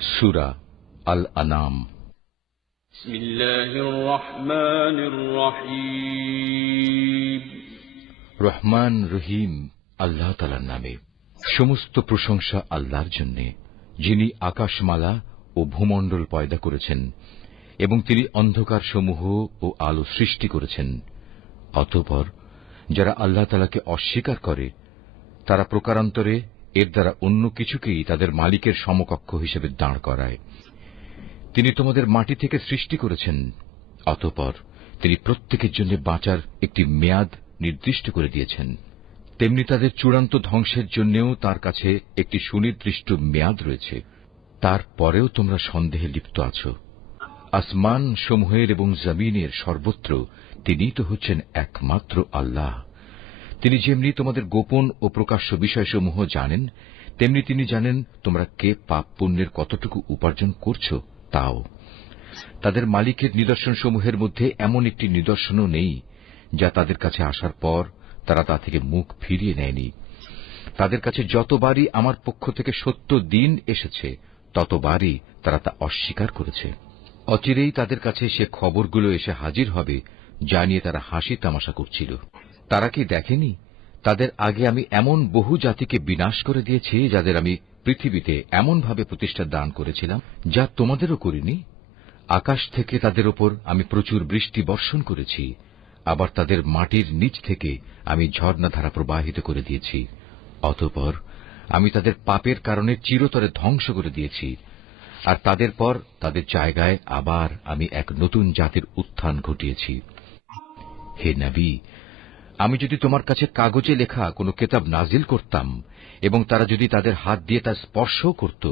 সূরা আল আনাম। বিসমিল্লাহির রহমানির রহিম। রহমান রহিম আল্লাহ তাআলার নামে। সমস্ত প্রশংসা আল্লাহর জন্য, যিনি আকাশমালা ও ভূমণ্ডল পয়দা করেছেন এবং তিনি অন্ধকার সমূহ ও আলো সৃষ্টি করেছেন। অতঃপর যারা আল্লাহ তাআলাকে অস্বীকার করে তারা প্রকারান্তরে এর দ্বারা অন্য কিছুকেই তাদের মালিকের সমকক্ষ হিসেবে দাঁড় করায়। তিনি তোমাদের মাটি থেকে সৃষ্টি করেছেন, অতঃপর তিনি প্রত্যেকের জন্য বাঁচার একটি মেয়াদ নির্দিষ্ট করে দিয়েছেন। তেমনি তাদের চূড়ান্ত ধ্বংসের জন্যও তাঁর কাছে একটি সুনির্দিষ্ট মেয়াদ রয়েছে। তারপরেও তোমরা সন্দেহে লিপ্ত আছো। আসমান সমূহের এবং জমিনের সর্বত্র তিনিই তো হচ্ছেন একমাত্র আল্লাহ। তিনি যেমনি তোমাদের গোপন ও প্রকাশ্য বিষয়সমূহ জানেন, তেমনি তিনি জানেন তোমরা কে পাপ পুণ্যের কতটুকু উপার্জন করছ তাও। তাদের মালিকের নিদর্শনসমূহের মধ্যে এমন একটি নিদর্শনও নেই যা তাদের কাছে আসার পর তারা তা থেকে মুখ ফিরিয়ে নেয়নি। তাদের কাছে যতবারই আমার পক্ষ থেকে সত্য দিন এসেছে ততবারই তারা তা অস্বীকার করেছে। অচিরেই তাদের কাছে সে খবরগুলো এসে হাজির হবে যা নিয়ে তারা হাসি তামাশা করছিল। তারা কি দেখেনি তাদের আগে আমি এমন বহু জাতিকে বিনাশ করে দিয়েছি যাদের আমি পৃথিবীতে এমনভাবে প্রতিষ্ঠা দান করেছিলাম যা তোমাদেরও করিনি। আকাশ থেকে তাদের ওপর আমি প্রচুর বৃষ্টি বর্ষণ করেছি, আবার তাদের মাটির নিচ থেকে আমি ঝর্ণাধারা প্রবাহিত করে দিয়েছি। অতঃপর আমি তাদের পাপের কারণে চিরতরে ধ্বংস করে দিয়েছি, আর তাদের পর তাদের জায়গায় আবার আমি এক নতুন জাতির উত্থান ঘটিয়েছি। হে নবী, আমি যদি তোমার কাছে কাগজে লেখা কোনো কিতাব নাজিল করতাম এবং তারা যদি তাদের হাত দিয়ে তা স্পর্শও করত,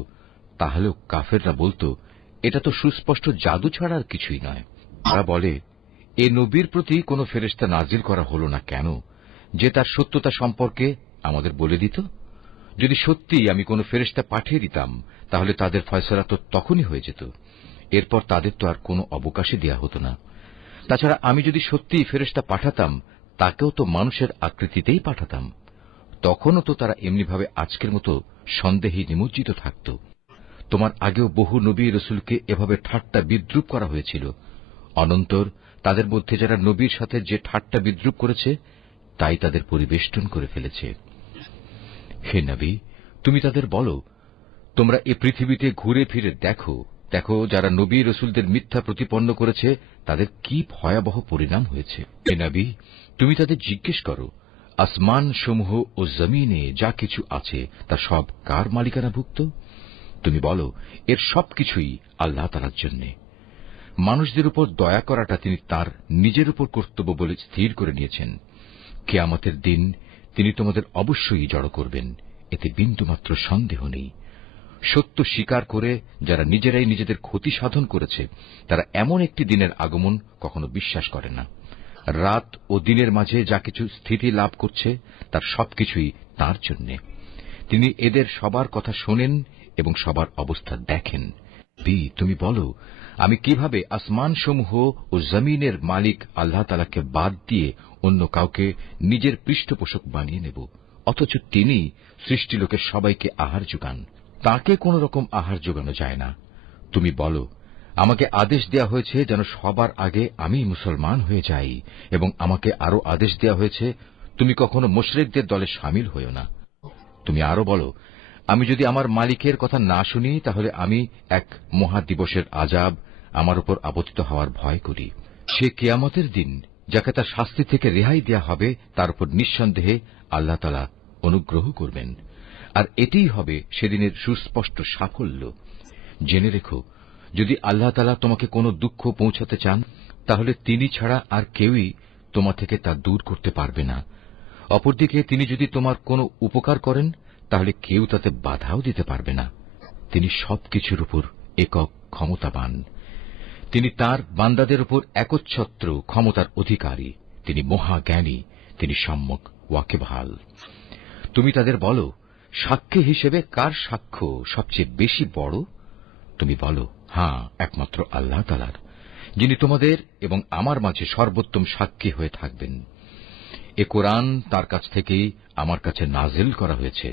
তাহলেও কাফেররা বলতো, এটা তো সুস্পষ্ট জাদু ছাড়া আর কিছুই নয়। তারা বলে, এ নবীর প্রতি কোনো ফেরেশতা নাজিল করা হল না কেন, যে তার সত্যতা সম্পর্কে আমাদের বলে দিত? যদি সত্যি আমি কোনো ফেরেশতা পাঠিয়ে দিতাম তাহলে তাদের ফয়সালা তো তখনই হয়ে যেত। এরপর তাদের তো আর কোনো অবকাশই দেয়া হতো না। তাছাড়া আমি যদি সত্যিই ফেরেশতা পাঠাতাম তাকেও তো মানুষের আকৃতিতেই পাঠাতাম। তখনও তো তারা এমনিভাবে আজকের মতো সন্দেহে নিমজ্জিত থাকত। তোমার আগেও বহু নবী রসুলকে এভাবে ঠাট্টা বিদ্রূপ করা হয়েছিল। অনন্তর তাদের মধ্যে যারা নবীর সাথে যে ঠাট্টা বিদ্রূপ করেছে তাই তাদের পরিবেষ্টন করে ফেলেছে। হে নবী, তুমি তাদের বলো, তোমরা এ পৃথিবীতে ঘুরে ফিরে দেখো, দেখো যারা নবী রসুলদের মিথ্যা প্রতিপন্ন করেছে তাদের কি ভয়াবহ পরিণাম হয়েছে। হে নবী, তুমি তাদের জিজ্ঞেস করো, আসমান সমূহ ও জমিনে যা কিছু আছে তা সব কার মালিকানাভুক্ত? তুমি বলো, এর সবকিছুই আল্লাহ তাআলার জন্য। মানুষদের উপর দয়া করাটা তিনি তার নিজের উপর কর্তব্য বলে স্থির করে নিয়েছেন। কিয়ামতের দিন তিনি তোমাদের অবশ্যই জড়ো করবেন, এতে বিন্দুমাত্র সন্দেহ নেই। সত্য স্বীকার করে যারা নিজেরাই নিজেদের ক্ষতি সাধন করেছে তারা এমন একটি দিনের আগমন কখনো বিশ্বাস করে না। রাত ও দিনের মাঝে যা কিছু স্থিতি লাভ করছে তার সবকিছুই তাঁর জন্য। তিনি এদের সবার কথা শোনেন এবং সবার অবস্থা দেখেন। তুমি বলো, আমি কিভাবে আসমানসমূহ ও জমিনের মালিক আল্লাহ তাআলাকে বাদ দিয়ে অন্য কাউকে নিজের পৃষ্ঠপোষক বানিয়ে নেব, অথচ তিনি সৃষ্টিলোকের সবাইকে আহার যোগান। তাঁকে কোন রকম আহার যোগানো যায় না। তুমি বলো, আমাকে আদেশ দেয়া হয়েছে যেন সবার আগে আমি মুসলমান হয়ে যাই, এবং আমাকে আরো আদেশ দেয়া হয়েছে তুমি কখনো মুশরিকদের দলে শামিল হইও না। তুমি আরো বলো, আমি যদি আমার মালিকের কথা না শুনি তাহলে আমি এক মহা দিবসের আযাব আমার উপর আপতিত হওয়ার ভয় করি। সে কিয়ামতের দিন যাকে তার শাস্তি থেকে রেহাই দেয়া হবে তার উপর নিঃসন্দেহে আল্লাহ তাআলা অনুগ্রহ করবেন, আর এটিই হবে সেদিনের সুস্পষ্ট সাফল্য। জেনে রেখো, যদি আল্লাহ তাআলা তোমাকে কোনো দুঃখ পৌঁছাতে চান তাহলে তিনি ছাড়া আর কেউই তোমা থেকে তা দূর করতে পারবে না। অপরদিকে তিনি যদি তোমার কোনো উপকার করেন তাহলে কেউ তাতে বাধাও দিতে পারবে না। তিনি সবকিছুর উপর একক ক্ষমতাবান। তিনি তার বান্দাদের উপর একচ্ছত্র ক্ষমতার অধিকারী। তিনি মহাজ্ঞানী, তিনি সম্যক ওয়াকিবহাল। তুমি তাদের বলো, সাক্ষী হিসেবে কার সাক্ষ্য সবচেয়ে বেশি বড়? তুমি বলো, হ্যাঁ, একমাত্র আল্লাহ তাআলার, যিনি তোমাদের এবং আমার মাঝে সর্বোত্তম সাক্ষী হয়ে থাকবেন। এ কোরআন তার কাছ থেকেই আমার কাছে নাজিল করা হয়েছে,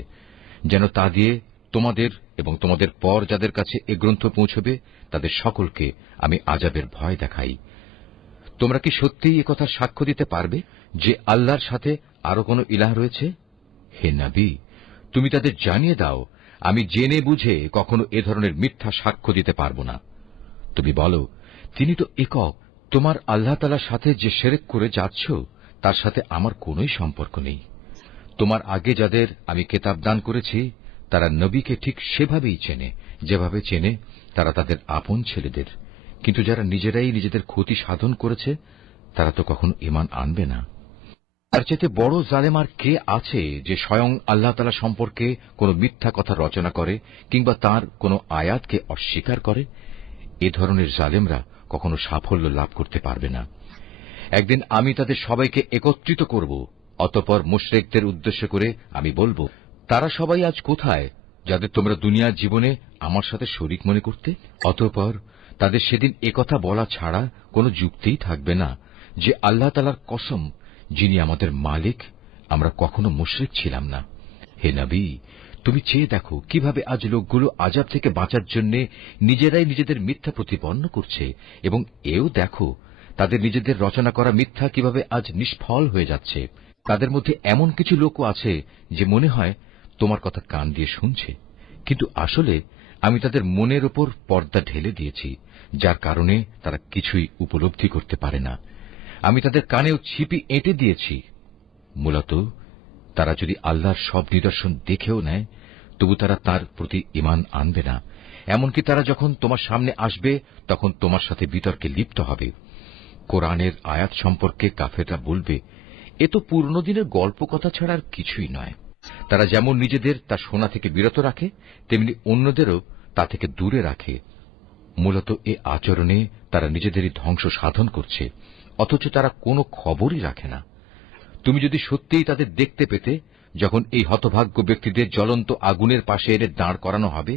যেন তা দিয়ে তোমাদের এবং তোমাদের পর যাদের কাছে এ গ্রন্থ পৌঁছবে তাদের সকলকে আমি আযাবের ভয় দেখাই। তোমরা কি সত্যিই একথা সাক্ষ্য দিতে পারবে যে আল্লাহর সাথে আরো কোনো ইলাহ রয়েছে? হে নবী, তুমি তাদের জানিয়ে দাও, আমি জেনে বুঝে কখনো এ ধরনের মিথ্যা সাক্ষ্য দিতে পারব না। তুমি বলো, তিনি তো একক, তোমার আল্লাহ তাআলার সাথে যে শিরক করে যাচ্ছ তার সাথে আমার কোনোই সম্পর্ক নেই। তোমার আগে যাদের আমি কিতাব দান করেছি তারা নবীকে ঠিক সেভাবেই চেনে যেভাবে চেনে তারা তাদের আপন ছেলেদের, কিন্তু যারা নিজেরাই নিজেদের ক্ষতি সাধন করেছে তারা তো কখনো ঈমান আনবে না। তার চাইতে বড় জালেম আর কে আছে যে স্বয়ং আল্লাহ তাআলা সম্পর্কে কোনো মিথ্যা কথা রচনা করে কিংবা তার কোনো আয়াতকে অস্বীকার করে? এ ধরনের জালেমরা কখনো সাফল্য লাভ করতে পারবে না। একদিন আমি তাদের সবাইকে একত্রিত করব, অতঃপর মুশরিকদের উদ্দেশ্য করে আমি বলবো, তারা সবাই আজ কোথায় যাদের তোমরা দুনিয়ার জীবনে আমার সাথে শরীক মনে করতে? অতঃপর তাদের সেদিন একথা বলা ছাড়া কোনো যুক্তিই থাকবে না যে আল্লাহ তাআলার কসম, যিনি আমাদের মালিক, আমরা কখনো মুশরিক ছিলাম না। হে নবী, তুমি চেয়ে দেখো কিভাবে আজ লোকগুলো আযাব থেকে বাঁচার জন্য নিজেরাই নিজেদের মিথ্যা প্রতিপন্ন করছে, এবং এও দেখো তাদের নিজেদের রচনা করা মিথ্যা কিভাবে আজ নিষ্ফল হয়ে যাচ্ছে। তাদের মধ্যে এমন কিছু লোকও আছে যে মনে হয় তোমার কথা কান দিয়ে শুনছে, কিন্তু আসলে আমি তাদের মনের ওপর পর্দা ঢেলে দিয়েছি, যার কারণে তারা কিছুই উপলব্ধি করতে পারে না। আমি তাদের কানেও ছিপি এঁটে দিয়েছি। মূলত তারা যদি আল্লাহর সব নিদর্শন দেখেও নেয় তবু তারা তার প্রতি ঈমান আনবে না। এমনকি তারা যখন তোমার সামনে আসবে তখন তোমার সাথে বিতর্কে লিপ্ত হবে। কোরআনের আয়াত সম্পর্কে কাফেররা বলবে, এ তো পুরনো দিনের গল্প কথা ছাড়া আর কিছুই নয়। তারা যেমন নিজেদের তা শোনা থেকে বিরত রাখে তেমনি অন্যদেরও তা থেকে দূরে রাখে। মূলত এ আচরণে তারা নিজেদেরই ধ্বংস সাধন করছে, অথচ তারা কোনো খবরই রাখে না। তুমি যদি সত্যিই তাদের দেখতে পেতে যখন এই হতভাগ্য ব্যক্তিদের জ্বলন্ত আগুনের পাশে এনে দাঁড় করানো হবে,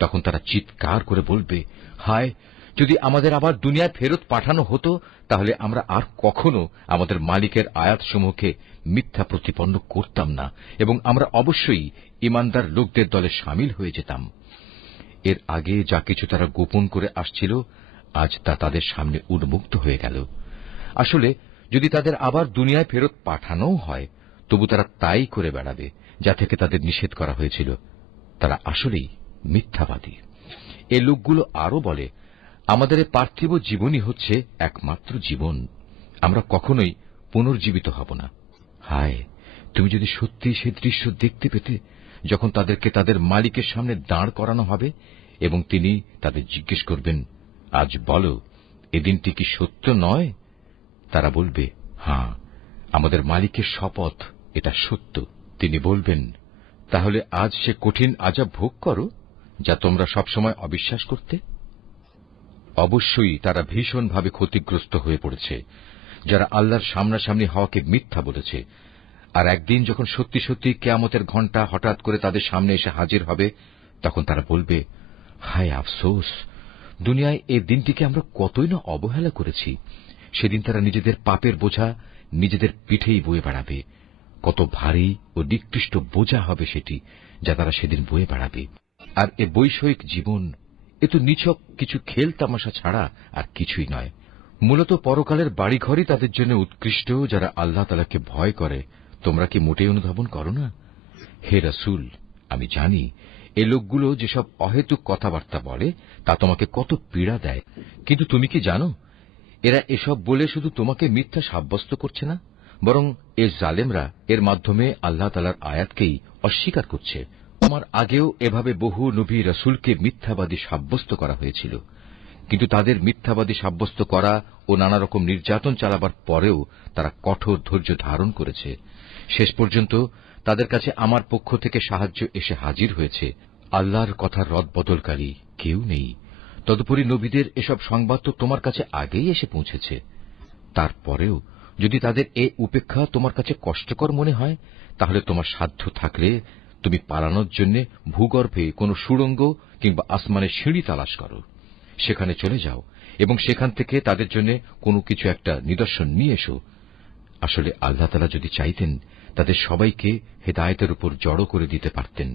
তখন তারা চিৎকার করে বলবে, হায়, যদি আমাদের আবার দুনিয়ায় ফেরত পাঠানো হতো তাহলে আমরা আর কখনো আমাদের মালিকের আয়াতসমূহকে মিথ্যা প্রতিপন্ন করতাম না এবং আমরা অবশ্যই ঈমানদার লোকদের দলে শামিল হয়ে যেতাম। এর আগে যা কিছু তারা গোপন করে আসছিল আজ তা তাদের সামনে উন্মুক্ত হয়ে গেল। আসলে যদি তাদের আবার দুনিয়ায় ফেরত পাঠানোও হয় তবু তারা তাই করে বেড়াবে যা থেকে তাদের নিষেধ করা হয়েছিল। তারা আসলেই মিথ্যাবাদী। এ লোকগুলো আরো বলে, আমাদের এ পার্থিব জীবনই হচ্ছে একমাত্র জীবন, আমরা কখনোই পুনর্জীবিত হব না। হায়, তুমি যদি সত্যিই সে দৃশ্য দেখতে পেতে যখন তাদেরকে তাদের মালিকের সামনে দাঁড় করানো হবে এবং তিনি তাদের জিজ্ঞেস করবেন, আজ বলো, এ দিনটি কি সত্য নয়? তারা বলবে, হ্যাঁ, আমাদের মালিকের শপথ, এটা সত্য। তিনি বলবেন, তাহলে আজ সে কঠিন আযাব ভোগ করো যা তোমরা সবসময় অবিশ্বাস করতে। অবশ্যই তারা ভীষণভাবে ক্ষতিগ্রস্ত হয়ে পড়েছে যারা আল্লাহর সামনাসামনি হওয়াকে মিথ্যা বলেছে। আর একদিন যখন সত্যি সত্যি কিয়ামতের ঘণ্টা হঠাৎ করে তাদের সামনে এসে হাজির হবে তখন তারা বলবে, হায় আফসোস, দুনিয়ায় এ দিনটিকে আমরা কতই না অবহেলা করেছি। সেদিন তারা নিজেদের পাপের বোঝা নিজেদের পিঠেই বয়ে বেড়াবে। কত ভারী ও নিকৃষ্ট বোঝা হবে সেটি যা তারা সেদিন বয়ে বেড়াবে। আর এ বৈষয়িক জীবন, এ তো নিছক কিছু খেল তামাশা ছাড়া আর কিছুই নয়। মূলত পরকালের বাড়িঘরই তাদের জন্য উৎকৃষ্ট যারা আল্লাহ তাআলাকে ভয় করে। তোমরা কি মোটেই অনুধাবন করো না? হে রাসূল, আমি জানি এ লোকগুলো যেসব অহেতুক কথাবার্তা বলে তা তোমাকে কত পীড়া দেয়, কিন্তু তুমি কি জানো এরা এসব বলে শুধু তোমাকে মিথ্যা সাব্যস্ত করছে না, বরং এ জালেমরা এর মাধ্যমে আল্লাহ তাআলার আয়াতকেই অস্বীকার করছে। তোমার আগেও এভাবে বহু নবী রাসূলকে মিথ্যাবাদী সাব্যস্ত করা হয়েছিল, কিন্তু তাদের মিথ্যাবাদী সাব্যস্ত করা ও নানা রকম নির্যাতন চালাবার পরেও তারা কঠোর ধৈর্য ধারণ করেছে। শেষ পর্যন্ত তাদের কাছে আমার পক্ষ থেকে সাহায্য এসে হাজির হয়েছে। আল্লাহর কথার রদবদলকারী কেউ নেই। তদুপরি নবীদের এসব সংবাদ তো তোমার কাছে আগেই এসে পৌঁছেছে। তারপরেও যদি তাদের এ উপেক্ষা তোমার কাছে কষ্টকর মনে হয় তাহলে তোমার সাধ্য থাকলে তুমি পালানোর জন্য ভূগর্ভে কোনো সুড়ঙ্গ কিংবা আসমানের সিঁড়ি তালাশ করো, সেখানে চলে যাও এবং সেখান থেকে তাদের জন্য কোনো কিছু একটা নিদর্শন নিয়ে এসো। আসলে আল্লাহ তাআলা যদি চাইতেন তাদের সবাইকে হেদায়েতের উপর জড়ো করে দিতে পারতেন।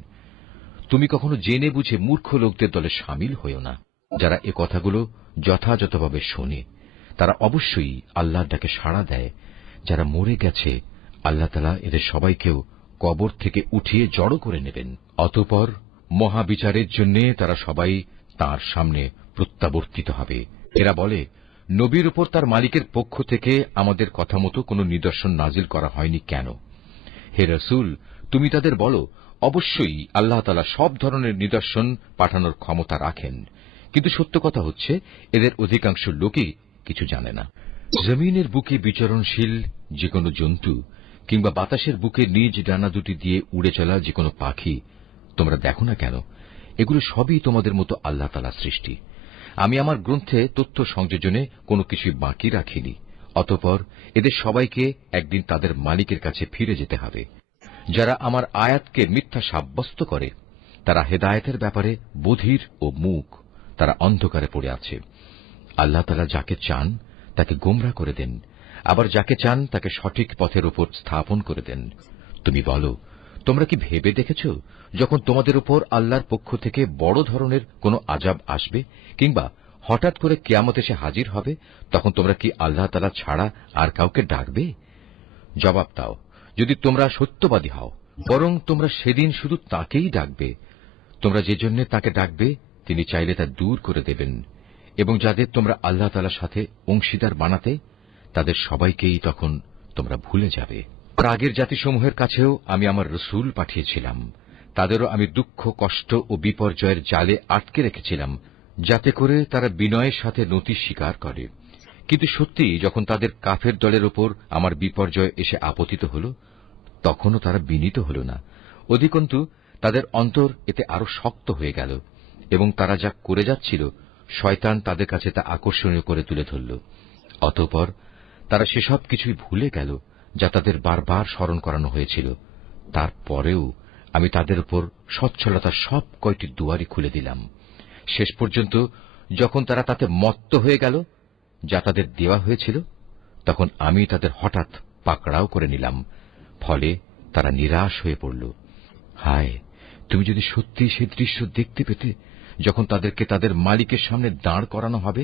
তুমি কখনো জেনে বুঝে মূর্খ লোকদের দলে সামিল হইও না, যারা এ কথাগুলো যথাযথভাবে শোনে তারা অবশ্যই আল্লাহর ডাকে সাড়া দেয়। যারা মরে গেছে আল্লাহ তাআলা এদের সবাইকেও কবর থেকে উঠিয়ে জড়ো করে নেবেন। অতঃপর মহাবিচারের জন্য তারা সবাই তাঁর সামনে প্রত্যাবর্তিত হবে। এরা বলে, নবীর উপর তার মালিকের পক্ষ থেকে আমাদের কথা মতো কোনো নিদর্শন নাজিল করা হয়নি কেন? হে রাসূল, তুমি তাদের বলো, অবশ্যই আল্লাহ তাআলা সব ধরনের নিদর্শন পাঠানোর ক্ষমতা রাখেন, কিন্তু সত্য কথা হচ্ছে এদের অধিকাংশ লোকই কিছু জানে না। জমিনের বুকে বিচরণশীল যে কোনো জন্তু কিংবা বাতাসের বুকে নিজ ডানা দুটি দিয়ে উড়ে চলা যে কোনো পাখি তোমরা দেখো না কেন? এগুলো সবই তোমাদের মতো আল্লাহ তাআলার সৃষ্টি। আমি আমার গ্রন্থে তথ্য সংযোজনে কোনো কিছুই বাকি রাখিনি। অতঃপর এদের সবাইকে একদিন তাদের মালিকের কাছে ফিরে যেতে হবে। যারা আমার আয়াতকে মিথ্যা সাব্যস্ত করে তারা হেদায়েতের ব্যাপারে বধির ও মূক, তারা অন্ধকারে পড়ে আছে। আল্লাহ তাআলা যাকে চান তাকে গোমরা করে দেন, আবার যাকে চান তাকে সঠিক পথের উপর স্থাপন করে দেন। তুমি বলো, তোমরা কি ভেবে দেখেছ যখন তোমাদের উপর আল্লাহর পক্ষ থেকে বড় ধরনের কোনো আযাব আসবে কিংবা হঠাৎ করে কিয়ামত এসে হাজির হবে, তখন তোমরা কি আল্লাহ তাআলা ছাড়া আর কাউকে ডাকবে? জবাব দাও, যদি তোমরা সত্যবাদী হও, বরং তোমরা সেদিন শুধু তাকেই ডাকবে। তোমরা যে জন্য তাকে ডাকবে তিনি চাইলে তা দূর করে দেবেন, এবং যাদের তোমরা আল্লাহ তাআলার সাথে অংশীদার বানাতে তাদের সবাইকেই তখন তোমরা ভুলে যাবে। আগের জাতিসমূহের কাছেও আমি আমার রসূল পাঠিয়েছিলাম, তাদেরও আমি দুঃখ, কষ্ট ও বিপর্যয়ের জালে আটকে রেখেছিলাম, যাতে করে তারা বিনয়ের সাথে নতি স্বীকার করে। কিন্তু সত্যি যখন তাদের কাফের দলের উপর আমার বিপর্যয় এসে আপতিত হল, তখনও তারা বিনীত হল না। অধিকন্তু তাদের অন্তর এতে আরো শক্ত হয়ে গেল, এবং তারা যা করে যাচ্ছিল শয়তান তাদের কাছে তা আকর্ষণীয় করে তুলে ধরল। অতঃপর তারা সেসব কিছুই ভুলে গেল যা তাদের বারবার স্মরণ করানো হয়েছিল। তারপরেও আমি তাদের উপর সচ্ছলতার সব কয়টি দুয়ারই খুলে দিলাম। শেষ পর্যন্ত যখন তারা তাতে মত্ত হয়ে গেল যা তাদের দেওয়া হয়েছিল, তখন আমি তাদের হঠাৎ পাকড়াও করে নিলাম। ফলে তারা নিরাশ হয়ে পড়ল। হায়, তুমি যদি সত্যি সে দৃশ্য দেখতে পেতে যখন তাদেরকে তাদের মালিকের সামনে দাঁড় করানো হবে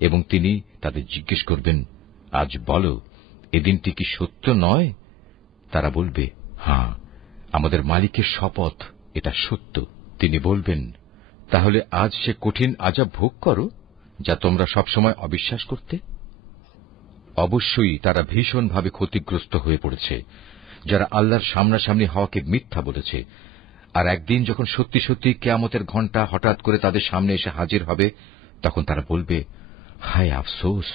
এবং তিনি তাদের জিজ্ঞেস করবেন, আজ বলো, এ দিনটি কি সত্য নয়? তারা বলবে, হ্যাঁ, আমাদের মালিকের শপথ, এটা সত্য। তিনি বলবেন, তাহলে আজ সে কঠিন আযাব ভোগ করো যা তোমরা সবসময় অবিশ্বাস করতে। অবশ্যই তারা ভীষণভাবে ক্ষতিগ্রস্ত হয়ে পড়েছে, যারা আল্লাহর সামনাসামনি হওয়াকে মিথ্যা বলেছে। আর একদিন যখন সত্যি সত্যি কিয়ামতের ঘণ্টা হঠাৎ করে তাদের সামনে এসে হাজির হবে, তখন তারা বলবে, হায় আফসোস,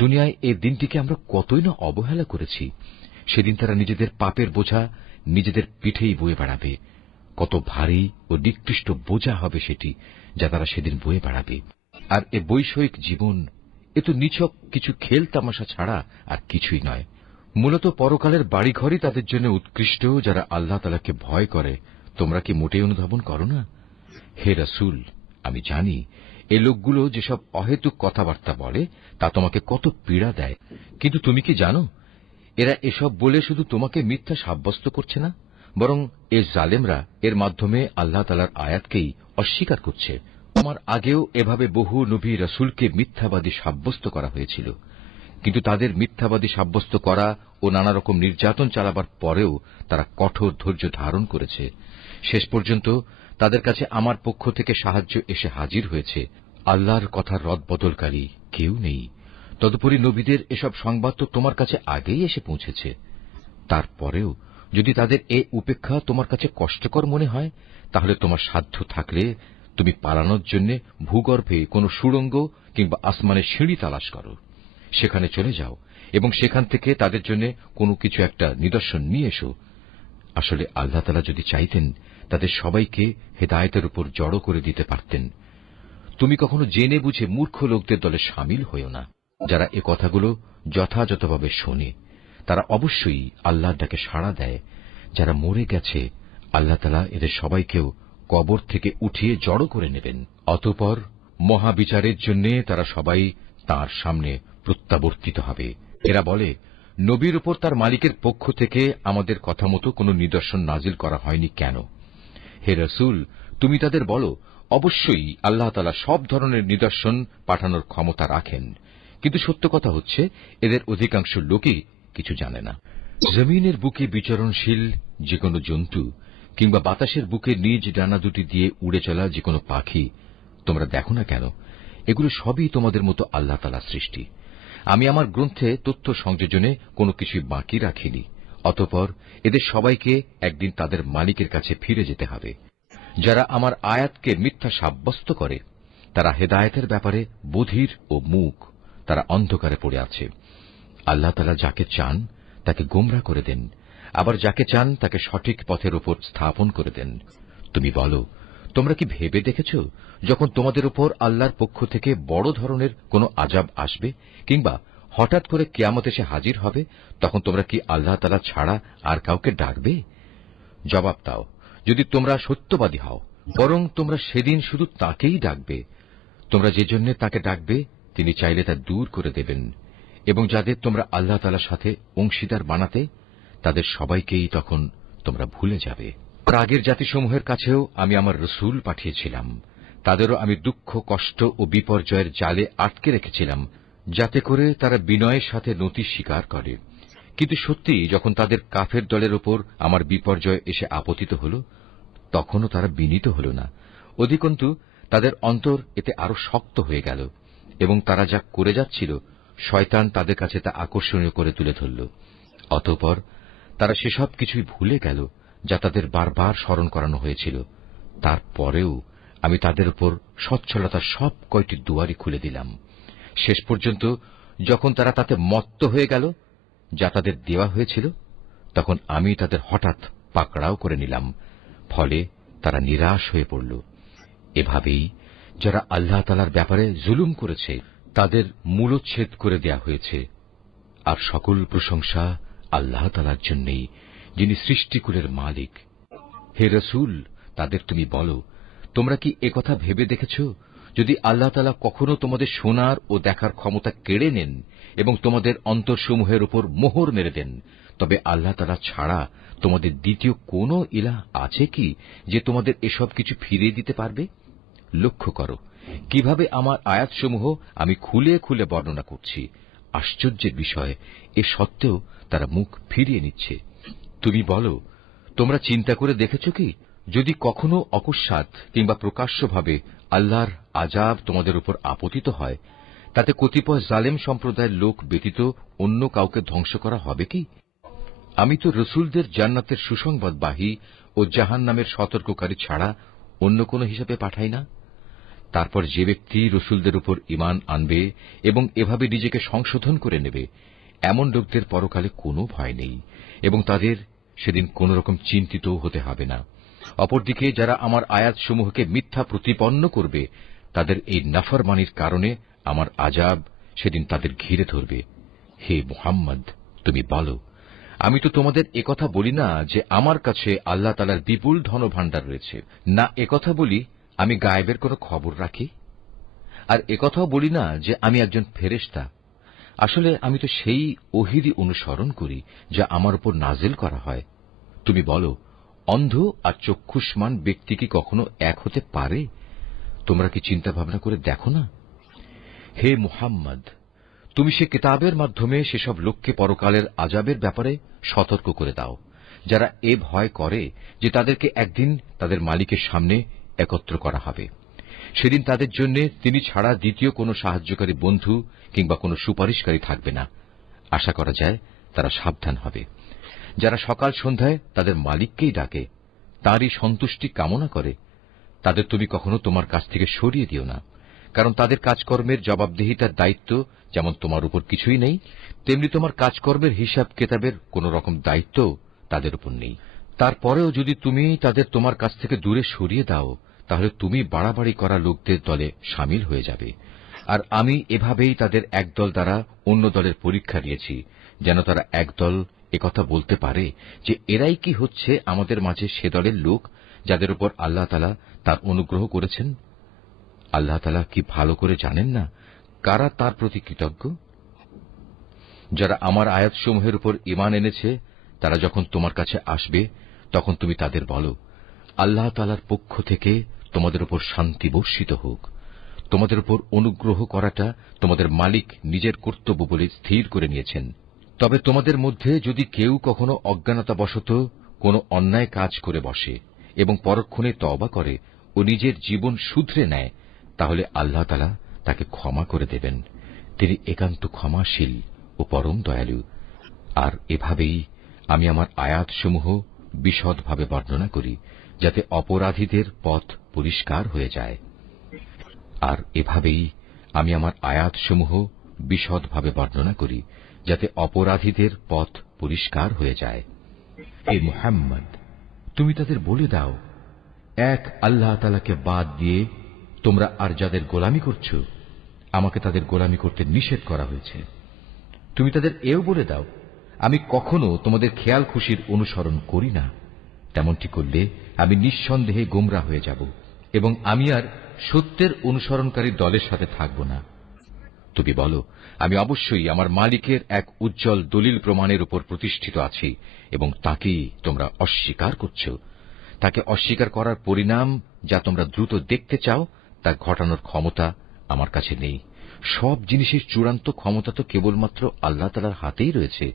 দুনিয়ায় এ দিনটিকে আমরা কতই না অবহেলা করেছি। সেদিন তারা নিজেদের পাপের বোঝা নিজেদের পিঠেই বয়ে বেড়াবে। কত ভারী ও নিকৃষ্ট বোঝা হবে সেটি যা তারা সেদিন বয়ে বেড়াবে। আর এ বৈষয়িক জীবন, এ তো নিছক কিছু খেল তামাশা ছাড়া আর কিছুই নয়। মূলত পরকালের বাড়িঘরই তাদের জন্য উৎকৃষ্ট, যারা আল্লাহ তাআলাকে ভয় করে। তোমরা কি মোটেই অনুধাবন করো না? হে রাসূল, আমি জানি এ লোকগুলো যেসব অহেতুক কথাবার্তা বলে তা তোমাকে কত পীড়া দেয়, কিন্তু তুমি কি জানো এরা এসব বলে শুধু তোমাকে মিথ্যা সাব্যস্ত করছে না, বরং এ জালেমরা এর মাধ্যমে আল্লাহ তাআলার আয়াতকেই অস্বীকার করছে। আমার আগেও এভাবে বহু নবী রাসূলকে মিথ্যাবাদী সাব্যস্ত করা হয়েছিল, কিন্তু তাদের মিথ্যাবাদী সাব্যস্ত করা ও নানা রকম নির্যাতন চালাবার পরেও তারা কঠোর ধৈর্য ধারণ করেছে। শেষ পর্যন্ত তাদের কাছে আমার পক্ষ থেকে সাহায্য এসে হাজির হয়েছে। আল্লাহর কথার রদবদলকারী কেউ নেই। তদুপরি নবীদের এসব সংবাদ তো তোমার কাছে আগেই এসে পৌঁছেছে। তারপরেও যদি তাদের এ উপেক্ষা তোমার কাছে কষ্টকর মনে হয়, তাহলে তোমার সাধ্য থাকলে তুমি পালানোর জন্য ভূগর্ভে কোনো সুড়ঙ্গ কিংবা আসমানের সিঁড়ি তালাশ করো, সেখানে চলে যাও এবং সেখান থেকে তাদের জন্য কোনো কিছু একটা নিদর্শন নিয়ে এসো। আসলে আল্লাহ তাআলা যদি চাইতেন তাদের সবাইকে হেদায়েতের উপর জড়ো করে দিতে পারতেন। তুমি কখনো জেনে বুঝে মূর্খ লোকদের দলে সামিল হইও না। যারা এ কথাগুলো যথাযথভাবে শোনে তারা অবশ্যই আল্লাহর ডাকে সাড়া দেয়। যারা মরে গেছে আল্লাহ তাআলা এদের সবাইকেও কবর থেকে উঠিয়ে জড়ো করে নেবেন। অতঃপর মহাবিচারের জন্য তারা সবাই তাঁর সামনে প্রত্যাবর্তিত হবে। এরা বলে, নবীর উপর তার মালিকের পক্ষ থেকে আমাদের কথা মতো কোনো নিদর্শন নাজিল করা হয়নি কেন? হে রসুল, তুমি তাদের বলো, অবশ্যই আল্লাহ তাআলা সব ধরনের নিদর্শন পাঠানোর ক্ষমতা রাখেন, কিন্তু সত্য কথা হচ্ছে এদের অধিকাংশ লোকই কিছু জানে না। জমিনের বুকে বিচরণশীল যে কোনো জন্তু কিংবা বাতাসের বুকে নিজ ডানা দুটি দিয়ে উড়ে চলা যে কোনো পাখি তোমরা দেখো না কেন, এগুলো সবই তোমাদের মতো আল্লাহ তাআলার সৃষ্টি। আমি আমার গ্রন্থে তথ্য সংযোজনে কোনো কিছুই বাকি রাখিনি। অতঃপর এদের সবাইকে একদিন তাদের মালিকের কাছে ফিরে যেতে হবে। যারা আমার আয়াতকে মিথ্যা সাব্যস্ত করে তারা হেদায়েতের ব্যাপারে বধির ও মূক, তারা অন্ধকারে পড়ে আছে। আল্লাহ তাআলা যাকে চান তাকে গোমরা করে দেন, আবার যাকে চান তাকে সঠিক পথের উপর স্থাপন করে দেন। তুমি বলো, তোমরা কি ভেবে দেখেছ যখন তোমাদের উপর আল্লাহর পক্ষ থেকে বড় ধরনের কোনো আযাব আসবে কিংবা হঠাৎ করে কিয়ামত এসে হাজির হবে, তখন তোমরা কি আল্লাহ তাআলা ছাড়া আর কাউকে ডাকবে? জবাব দাও, যদি তোমরা সত্যবাদী হও, বরং তোমরা সেদিন শুধু তাকেই ডাকবে। তোমরা যে জন্য তাকে ডাকবে তিনি চাইলে তা দূর করে দেবেন, এবং যাদের তোমরা আল্লাহ তাআলার সাথে অংশীদার বানাতে তাদের সবাইকেই তখন তোমরা ভুলে যাবে। আগের জাতিসমূহের কাছেও আমি আমার রসুল পাঠিয়েছিলাম, তাদেরও আমি দুঃখ, কষ্ট ও বিপর্যয়ের জালে আটকে রেখেছিলাম, যাতে করে তারা বিনয়ের সাথে নতি স্বীকার করে। কিন্তু সত্যি যখন তাদের কাফের দলের উপর আমার বিপর্যয় এসে আপতিত হল, তখনও তারা বিনীত হল না। অধিকন্তু তাদের অন্তর এতে আরো শক্ত হয়ে গেল, এবং তারা যা করে যাচ্ছিল শয়তান তাদের কাছে তা আকর্ষণীয় করে তুলে ধরল। অতঃপর তারা সেসব কিছুই ভুলে গেল যা তাদের বারবার স্মরণ করানো হয়েছিল। তারপরেও আমি তাদের উপর সচ্ছলতার সব কয়টি দুয়ারই খুলে দিলাম। শেষ পর্যন্ত যখন তারা তাতে মত্ত হয়ে গেল যা তাদের দেওয়া হয়েছিল, তখন আমি তাদের হঠাৎ পাকড়াও করে নিলাম, ফলে তারা নিরাশ হয়ে পড়ল। এভাবেই যারা আল্লাহ তাআলার ব্যাপারে জুলুম করেছে তাদের মূলচ্ছেদ করে দেয়া হয়েছে। আর সকল প্রশংসা আল্লাহ তাআলার জন্যই, যিনি সৃষ্টিকুলের মালিক। হে রসুল, তাদের তুমি বলো, তোমরা কি একথা ভেবে দেখেছ, যদি আল্লাহ তাআলা কখনো তোমাদের শোনার ও দেখার ক্ষমতা কেড়ে নেন এবং তোমাদের অন্তরসমূহের উপর মোহর মেরে দেন, তবে আল্লাহ তাআলা ছাড়া তোমাদের দ্বিতীয় কোনো ইলাহ আছে কি যে তোমাদের এসব কিছু ফিরিয়ে দিতে পারবে? লক্ষ্য করো কিভাবে আমার আয়াতসমূহ আমি খুলে খুলে বর্ণনা করছি। আশ্চর্যের বিষয়, এ সত্ত্বেও তারা মুখ ফিরিয়ে নিচ্ছে। তুমি বলো, তোমরা চিন্তা করে দেখেছ কি, যদি কখনো অকস্মাৎ কিংবা প্রকাশ্যভাবে আল্লাহর আযাব তোমাদের উপর আপতিত হয়, তাতে কতিপয় জালেম সম্প্রদায়ের লোক ব্যতীত অন্য কাউকে ধ্বংস করা হবে কি? আমি তো রসুলদের জান্নাতের সুসংবাদবাহী ও জাহান্নামের সতর্ককারী ছাড়া অন্য কোন হিসাবে পাঠাই না। তারপর যে ব্যক্তি রসুলদের উপর ঈমান আনবে এবং এভাবে নিজেকে সংশোধন করে নেবে, এমন লোকদের পরকালে কোনো ভয় নেই এবং তাদের সেদিন কোন রকম চিন্তিতও হতে হবে না। অপরদিকে যারা আমার আয়াতসমূহকে মিথ্যা প্রতিপন্ন করবে, তাদের এই নাফরমানির কারণে আমার আযাব সেদিন তাদের ঘিরে ধরবে। হে মুহাম্মদ, তুমি বলো, আমি তো তোমাদের একথা বলি না যে আমার কাছে আল্লাহ তাআলার বিপুল ধনভাণ্ডার রয়েছে, না একথা বলি আমি গায়েবের কোনো খবর রাখি, আর একথাও বলি না যে আমি একজন ফেরেশতা। আসলে আমি তো সেই ওহীরই অনুসরণ করি যা আমার উপর নাজিল করা হয়। তুমি বলো, অন্ধ আর চক্ষুষ্মান ব্যক্তি কি কখনো এক হতে পারে? তোমরা কি চিন্তা ভাবনা করে দেখো না? হে মুহাম্মদ, তুমি সে কিতাবের মাধ্যমে সেসব লোককে পরকালের আযাবের ব্যাপারে সতর্ক করে দাও, যারা এ ভয় করে যে তাদেরকে একদিন তাদের মালিকের সামনে একত্র করা হবে। সেদিন তাদের জন্য তিনি ছাড়া দ্বিতীয় কোনো সাহায্যকারী বন্ধু কিংবা কোনো সুপারিশকারী থাকবে না। আশা করা যায় তারা সাবধান হবে। যারা সকাল সন্ধ্যায় তাদের মালিককেই ডাকে, তাঁরই সন্তুষ্টি কামনা করে, তাদের তুমি কখনো তোমার কাছ থেকে সরিয়ে দিও না, কারণ তাদের কাজকর্মের জবাবদিহিতার দায়িত্ব যেমন তোমার উপর কিছুই নেই, তেমনি তোমার কাজকর্মের হিসাব কেতাবের কোন রকম দায়িত্ব তাদের উপর নেই। তারপরেও যদি তুমি তাদের তোমার কাছ থেকে দূরে সরিয়ে দাও, তাহলে তুমি বাড়াবাড়ি করা লোকদের দলে সামিল হয়ে যাবে। আর আমি এভাবেই তাদের একদল দ্বারা অন্য দলের পরীক্ষা নিয়েছি, যেন তারা একদল একথা বলতে পারে যে এরাই কি হচ্ছে আমাদের মাঝে সে দলের লোক যাদের উপর আল্লাহ তাআলা তার অনুগ্রহ করেছেন। আল্লাহ তাআলা কি ভালো করে জানেন না কারা তার প্রতি কৃতজ্ঞ? যারা আমার আয়াতসমূহের উপর ঈমান এনেছে তারা যখন তোমার কাছে আসবে, তখন তুমি তাদের বলো, আল্লাহ তাআলার পক্ষ থেকে তোমাদের উপর শান্তি বর্ষিত হোক। তোমাদের উপর অনুগ্রহ করাটা তোমাদের মালিক নিজের কর্তব্য বলে স্থির করে নিয়েছেন। তবে তোমাদের মধ্যে যদি কেউ কখনো অজ্ঞানতাবশত কোনো অন্যায় কাজ করে বসে এবং পরক্ষণে তওবা করে ও নিজের জীবন শুধরে নেয়, তাহলে আল্লাহ তাআলা তাকে ক্ষমা করে দেবেন। তিনি একান্ত ক্ষমাশীল ও পরম দয়ালু। আর এভাবেই আমি আমার আয়াতসমূহ বিশদভাবে বর্ণনা করি, যাতে অপরাধীদের পথ পরিষ্কার হয়ে যায়। আর এভাবেই আমি আমার আয়াতসমূহ বিশদভাবে বর্ণনা করি, যাতে অপরাধীদের পথ পরিষ্কার হয়ে যায়। হে মুহাম্মদ, তুমি তাদের বলে দাও, এক আল্লাহ তাআলাকে বাদ দিয়ে তোমরা আর যাদের গোলামি করছ, আমাকে তাদের গোলামি করতে নিষেধ করা হয়েছে। তুমি তাদের এও বলে দাও, আমি কখনো তোমাদের খেয়াল খুশির অনুসরণ করি না। তেমনটি করলে আমি নিঃসন্দেহে গোমরা হয়ে যাব এবং আমি আর সত্যের অনুসরণকারী দলের সাথে থাকব না। তুমি বলো, আমি অবশ্যই আমার মালিকের এক উজ্জ্বল দলিল প্রমাণের উপর প্রতিষ্ঠিত আছি এবং তাকেই তোমরা অস্বীকার করছ। তাকে অস্বীকার করার পরিণাম যা তোমরা দ্রুত দেখতে চাও, তা ঘটানোর ক্ষমতা আমার কাছে নেই। সব জিনিসের চূড়ান্ত ক্ষমতা তো কেবলমাত্র আল্লাহ তাআলার হাতেই রয়েছে।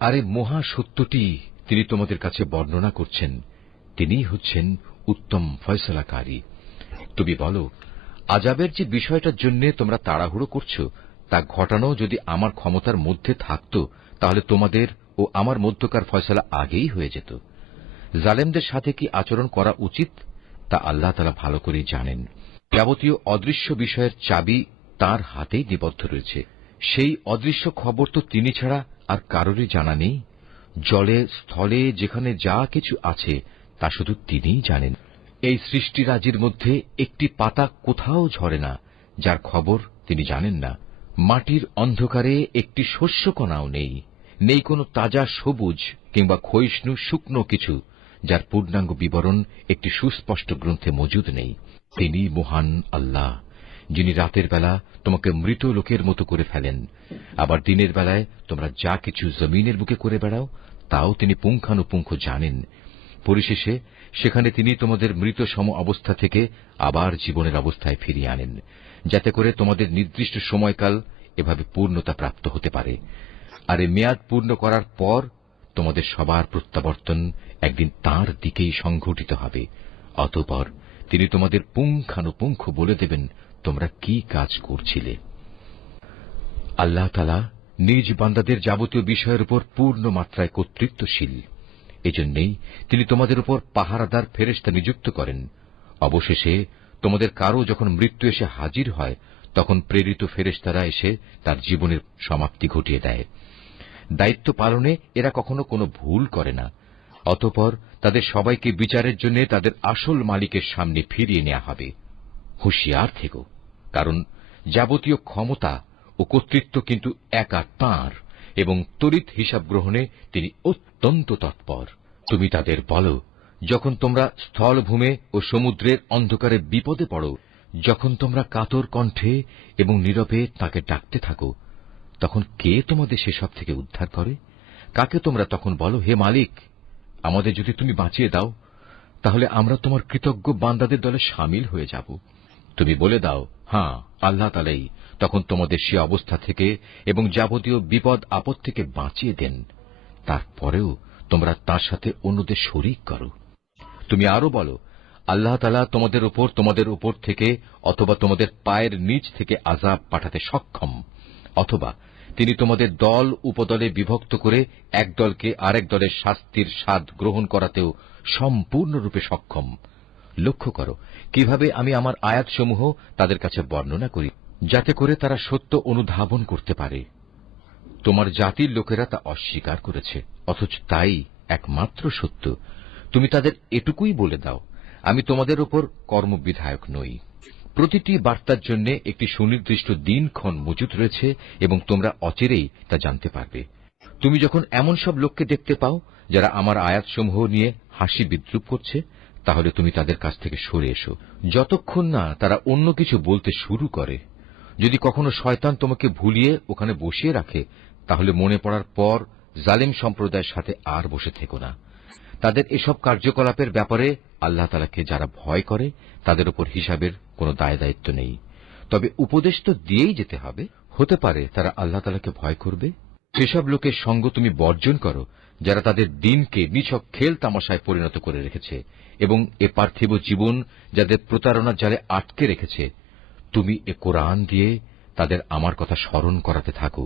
আর এই মহা সত্যটি তিনি তোমাদের কাছে বর্ণনা করছেন। তিনিই হচ্ছেন উত্তম ফয়সালাকারী। তুমি বলো, আযাবের যে বিষয়টার জন্য তোমরা তাড়াহুড়ো করছো, তা ঘটানো যদি আমার ক্ষমতার মধ্যে থাকত, তাহলে তোমাদের ও আমার মধ্যকার ফয়সালা আগেই হয়ে যেত। জালেমদের সাথে কি আচরণ করা উচিত, তা আল্লাহ তাআলা ভালো করেই জানেন। যাবতীয় অদৃশ্য বিষয়ের চাবি তাঁর হাতেই নিবদ্ধ রয়েছে। সেই অদৃশ্য খবর তো তিনি ছাড়া আর কারোরই জানা নেই। জলে স্থলে যেখানে যা কিছু আছে তা শুধু তিনিই জানেন। এই সৃষ্টিরাজির মধ্যে একটি পাতা কোথাও ঝরে না, যার খবর তিনি জানেন না। মাটির অন্ধকারে একটি শস্যকণাও নেই, নেই কোনো তাজা সবুজ কিংবা ক্ষয়িষ্ণু শুকনো কিছু, যার পূর্ণাঙ্গ বিবরণ একটি সুস্পষ্ট গ্রন্থে মজুদ নেই। তিনি মহান আল্লাহ, যিনি রাতের বেলা তোমাকে মৃত লোকের মতো করে ফেলেন, আবার দিনের বেলায় তোমরা যা কিছু জমিনের বুকে করে বেড়াও তাও তিনি পুঙ্খানুপুঙ্খ জানেন। পরিশেষে সেখানে তিনি তোমাদের মৃত সম অবস্থা থেকে আবার জীবনের অবস্থায় ফিরিয়ে আনেন, যাতে করে তোমাদের নির্দিষ্ট সময়কাল এভাবে পূর্ণতা প্রাপ্ত হতে পারে। আর এই মেয়াদ পূর্ণ করার পর তোমাদের সবার প্রত্যাবর্তন একদিন তাঁর দিকেই সংঘটিত হবে। অতঃপর তিনি তোমাদের পুঙ্খানুপুঙ্খ বলে দেবেন তোমরা কি কাজ করছিলে। আল্লাহ তাআলা নিজ বান্দাদের যাবতীয় বিষয়ের উপর পূর্ণ মাত্রায় কর্তৃত্বশীল। এজন্যই তিনি তোমাদের উপর পাহারাদার ফেরেশতা নিযুক্ত করেন। অবশেষে তোমাদের কারো যখন মৃত্যু এসে হাজির হয়, তখন প্রেরিত ফেরেশতারা এসে তার জীবনের সমাপ্তি ঘটিয়ে দেয়। দায়িত্ব পালনে এরা কখনো কোনো ভুল করে না। অতঃপর তাদের সবাইকে বিচারের জন্য তাদের আসল মালিকের সামনে ফিরিয়ে নেওয়া হবে। হুঁশিয়ার থেকো, কারণ যাবতীয় ক্ষমতা ও কর্তৃত্ব কিন্তু একা তাঁর এবং তড়িৎ হিসাব গ্রহণে তিনি অত্যন্ত তৎপর। তুমি তাদের বলো, যখন তোমরা স্থলভূমে ও সমুদ্রের অন্ধকারে বিপদে পড়ো, যখন তোমরা কাতর কণ্ঠে এবং নীরবে তাকে ডাকতে থাকো, তখন কে তোমাদের সেসব থেকে উদ্ধার করে? কাকে তোমরা তখন বলো, হে মালিক, আমাদের যদি তুমি বাঁচিয়ে দাও, তাহলে আমরা তোমার কৃতজ্ঞ বান্দাদের দলে শামিল হয়ে যাব। তুমি বলে দাও, হ্যাঁ, আল্লাহ তাআলাই তখন তোমাদের সে অবস্থা থেকে এবং যাবতীয় বিপদ আপদ থেকে বাঁচিয়ে দেন। তারপরেও তোমরা তাঁর সাথে অন্যদের শরীক করো। তুমি আরো বলো, আল্লাহ তাআলা তোমাদের উপর থেকে অথবা তোমাদের পায়ের নিচ থেকে আযাব পাঠাতে সক্ষম, অথবা তিনি তোমাদের দল উপদলে বিভক্ত করে এক দলকে আরেক দলের শাস্তির স্বাদ গ্রহণ করাতেও সম্পূর্ণরূপে সক্ষম। লক্ষ্য করো কিভাবে আমি আমার আয়াতসমূহ তাদের কাছে বর্ণনা করি, যাতে করে তারা সত্য অনুধাবন করতে পারে। তোমার জাতির লোকেরা তা অস্বীকার করেছে, অথচ তাই একমাত্র সত্য। তুমি তাদের এটুকুই বলে দাও, আমি তোমাদের উপর কর্মবিধায়ক নই। প্রতিটি বার্তার জন্য একটি সুনির্দিষ্ট দিনক্ষণ মজুদ রয়েছে এবং তোমরা অচিরেই তা জানতে পারবে। তুমি যখন এমন সব লোককে দেখতে পাও যারা আমার আয়াতসমূহ নিয়ে হাসি বিদ্রুপ করছে, তাহলে তুমি তাদের কাছ থেকে সরে এসো, যতক্ষণ না তারা অন্য কিছু বলতে শুরু করে। যদি কখনো শয়তান তোমাকে ভুলিয়ে ওখানে বসিয়ে রাখে, তাহলে মনে পড়ার পর জালেম সম্প্রদায়ের সাথে আর বসে থেকো না। তাদের এসব কার্যকলাপের ব্যাপারে আল্লাহ তাআলাকে যারা ভয় করে তাদের উপর হিসাবের কোনো দায় দায়িত্ব নেই। তবে উপদেশ তো দিয়েই যেতে হবে। হতে পারে তারা আল্লাহ তাআলাকে ভয় করবে। সেসব লোকের সঙ্গ তুমি বর্জন করো যারা তাদের দিনকে নিছক খেল তামাশায় পরিণত করে রেখেছে এবং এ পার্থিব জীবন যাদের প্রতারণার জালে আটকে রেখেছে। তুমি এ কোরআন দিয়ে তাদের আমার কথা স্মরণ করাতে থাকো,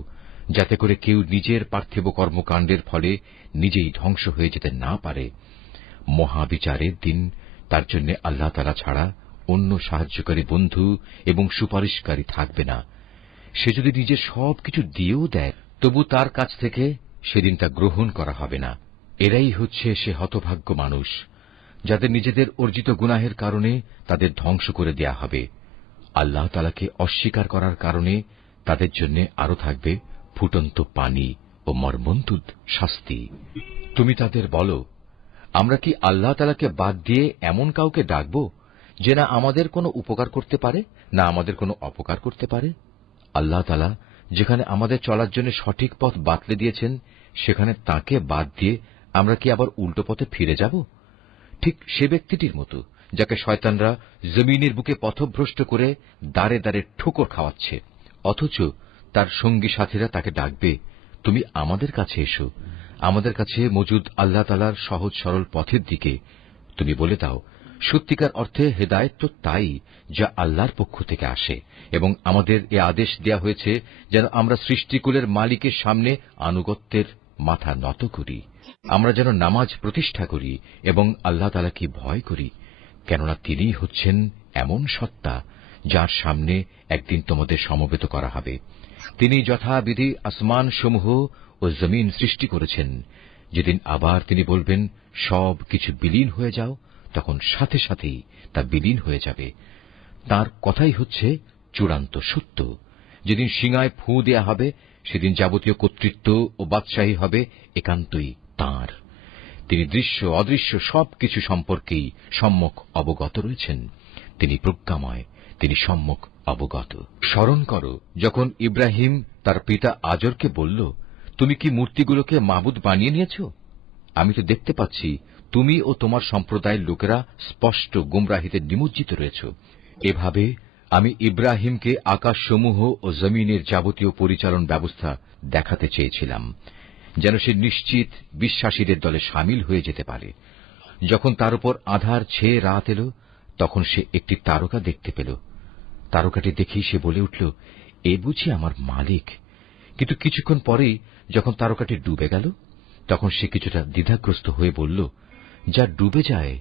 যাতে করে কেউ নিজের পার্থিব কর্মকাণ্ডের ফলে নিজেই ধ্বংস হয়ে যেতে না পারে। মহাবিচারের দিন তার জন্য আল্লাহ তাআলা ছাড়া অন্য সাহায্যকারী বন্ধু এবং সুপারিশকারী থাকবে না। সে যদি নিজের সবকিছু দিয়েও দেয়, তবু তার কাছ থেকে সেদিন তা গ্রহণ করা হবে না। এরাই হচ্ছে সে হতভাগ্য মানুষ যাদের নিজেদের অর্জিত গুনাহের কারণে তাদের ধ্বংস করে দেয়া হবে। আল্লাহ তাআলাকে অস্বীকার করার কারণে তাদের জন্য আরো থাকবে ফুটন্ত পানি ও মর্মন্তুদ শাস্তি। তুমি তাদের বলো, আমরা কি আল্লাহ তাআলাকে বাদ দিয়ে এমন কাউকে ডাকব যে না আমাদের কোনো উপকার করতে পারে না আমাদের কোনো অপকার করতে পারে? আল্লাহ তাআলা যেখানে আমাদের চলার জন্য সঠিক পথ বাতলে দিয়েছেন, সেখানে তাকে বাদ দিয়ে আমরা কি আবার উল্টো পথে ফিরে যাব? ঠিক সে ব্যক্তিটির মতো যাকে শয়তানরা জমিনের বুকে পথভ্রষ্ট করে দাঁড়ে দাঁড়ে ঠোকর খাওয়াচ্ছে, অথচ তার সঙ্গী সাথীরা তাকে ডাকবে, তুমি আমাদের কাছে এসো, আমাদের কাছে মজুদ আল্লাহ তাআলার সহজ সরল পথের দিকে। তুমি বলে দাও, সত্যিকার অর্থে হেদায়েত তো তাই যা আল্লাহর পক্ষ থেকে আসে, এবং আমাদের এ আদেশ দেয়া হয়েছে যেন আমরা সৃষ্টিকুলের মালিকের সামনে আনুগত্যের মাথা নত করি। আমরা যেন নামাজ প্রতিষ্ঠা করি এবং আল্লাহ তাআলাকে ভয় করি, কেননা তিনিই হচ্ছেন এমন সত্তা যার সামনে একদিন তোমাদের সমবেত করা হবে। তিনি যথাবিধি আসমান সমূহ ও জমিন সৃষ্টি করেছেন। যেদিন আবার তিনি বলবেন সব কিছু বিলীন হয়ে যাও, তখন সাথে সাথেই তা বিলীন হয়ে যাবে। তাঁর কথাই হচ্ছে চূড়ান্ত সত্য। যেদিন সিঙায় ফু দেয়া হবে, সেদিন যাবতীয় কর্তৃত্ব ও বাদশাহী হবে একান্তই তাঁর। তিনি দৃশ্য অদৃশ্য সবকিছু সম্পর্কেই সম্যক অবগত রয়েছেন। তিনি প্রজ্ঞাময়, তিনি সম্যক অবগত। স্মরণ করো যখন ইব্রাহিম তার পিতা আজরকে বলল, তুমি কি মূর্তিগুলোকে মাবুদ বানিয়ে নিয়েছ? আমি তো দেখতে পাচ্ছি তুমি ও তোমার সম্প্রদায়ের লোকেরা স্পষ্ট গুমরাহিতে নিমজ্জিত রয়েছ। এভাবে আমি ইব্রাহিমকে আকাশসমূহ ও জমিনের যাবতীয় পরিচালন ব্যবস্থা দেখাতে চেয়েছিলাম, যেন সে নিশ্চিত বিশ্বাসীদের দলে সামিল হয়ে যেতে পারে। যখন তার উপর আঁধার ছেয়ে রাত এল, তখন সে একটি তারকা দেখতে পেল। তারকাটি দেখেই সে বলে উঠল, এ বুঝি আমার মালিক। কিন্তু কিছুক্ষণ পরেই যখন তারকাটি ডুবে গেল, তখন সে কিছুটা দ্বিধাগ্রস্ত হয়ে বলল, যা ডুবে যায়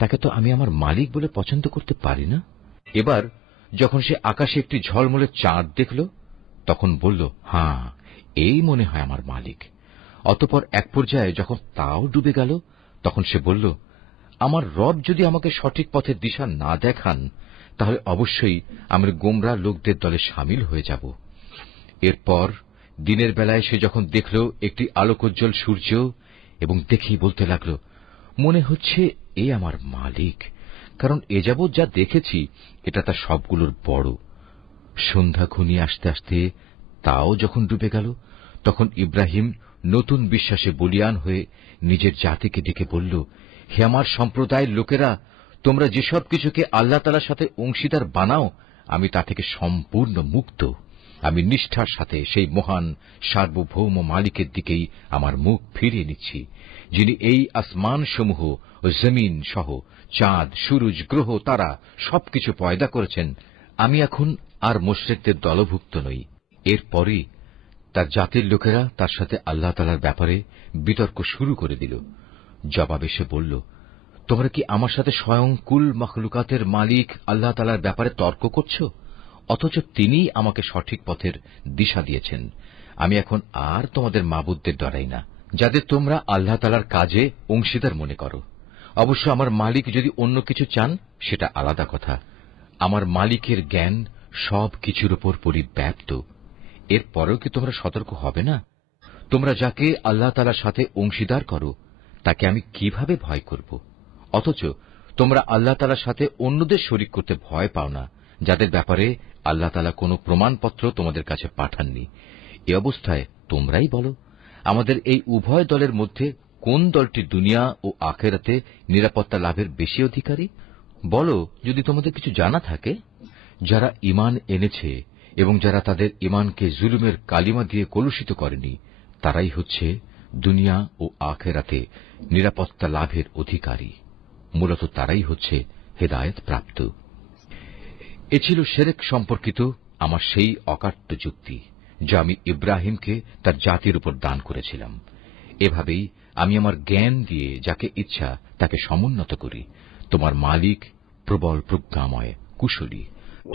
তাকে তো আমি আমার মালিক বলে পছন্দ করতে পারি না। এবার যখন সে আকাশে একটি ঝলমলে চাঁদ দেখল, তখন বলল, হ্যাঁ, এই মনে হয় আমার মালিক। অতঃপর এক পর্যায়ে যখন তাও ডুবে গেল, তখন সে বলল, আমার রব যদি আমাকে সঠিক পথের দিশা না দেখান, তাহলে অবশ্যই আমি গোমরা লোকদের দলে সামিল হয়ে যাব। এরপর দিনের বেলায় সে যখন দেখল একটি আলোকোজ্জ্বল সূর্য, এবং দেখেই বলতে লাগল, মনে হচ্ছে এ আমার মালিক, কারণ এ যাবৎ যা দেখেছি এটা তার সবগুলোর বড়। সন্ধ্যা ঘনিয়ে আসতে আসতে তাও যখন ডুবে গেল, তখন ইব্রাহিম নতুন বিশ্বাসে বলীয়ান হয়ে নিজের জাতিকে ডেকে বলল, হে আমার সম্প্রদায়ের লোকেরা, তোমরা যেসব কিছুকে আল্লাহ তাআলার সাথে অংশীদার বানাও, আমি তা থেকে সম্পূর্ণ মুক্ত। আমি নিষ্ঠার সাথে সেই মহান সার্বভৌম মালিকের দিকেই আমার মুখ ফিরিয়ে নিচ্ছি, যিনি এই আসমানসমূহ ও জমিন সহ চাঁদ, সূরজ, গ্রহ, তারা সবকিছু পয়দা করেছেন। আমি এখন আর মুশরিকদের দলভুক্ত নই। এরপরই তার জাতির লোকেরা তার সাথে আল্লাহ তাআলার ব্যাপারে বিতর্ক শুরু করে দিল। জবাবে সে বলল, তোমরা কি আমার সাথে স্বয়ং কুল মখলুকাতের মালিক আল্লাহ তাআলার ব্যাপারে তর্ক করছ? অথচ তিনিই আমাকে সঠিক পথের দিশা দিয়েছেন। আমি এখন আর তোমাদের মাবুদদের ডরাই না, যাদের তোমরা আল্লাহ তাআলার কাজে অংশীদার মনে করো। অবশ্য আমার মালিক যদি অন্য কিছু চান, সেটা আলাদা কথা। আমার মালিকের জ্ঞান সব কিছুর উপর পরিব্যাপ্ত। এরপরেও কি তোমরা সতর্ক হবে না? তোমরা যাকে আল্লাহ তাআলার সাথে অংশীদার করো, তাকে আমি কিভাবে ভয় করব? অথচ তোমরা আল্লাহ তাআলার সাথে অন্যদের শরীক করতে ভয় পাও না, যাদের ব্যাপারে আল্লাহ তাআলা কোনো প্রমাণপত্র তোমাদের কাছে পাঠাননি। এ অবস্থায় তোমরাই বলো, আমাদের এই উভয় দলের মধ্যে কোন দলটি দুনিয়া ও আখেরাতে নিরাপত্তা লাভের বেশি অধিকারী? বলো, যদি তোমাদের কিছু জানা থাকে। যারা ঈমান এনেছে এবং যারা তাদের ঈমানকে জুলুমের কালিমা দিয়ে কলুষিত করেনি, তারাই হচ্ছে দুনিয়া ও আখেরাতে নিরাপত্তা লাভের অধিকারী। মূলত তারাই হচ্ছে হেদায়েত প্রাপ্ত। এ ছিল শিরক সম্পর্কিত আমার সেই অকাট্য যুক্তি, যা আমি ইব্রাহিমকে তার জাতির উপর দান করেছিলাম। এভাবেই আমি আমার জ্ঞান দিয়ে যাকে ইচ্ছা তাকে সমুন্নত করি। তোমার মালিক প্রবল প্রজ্ঞাময়, কুশলী।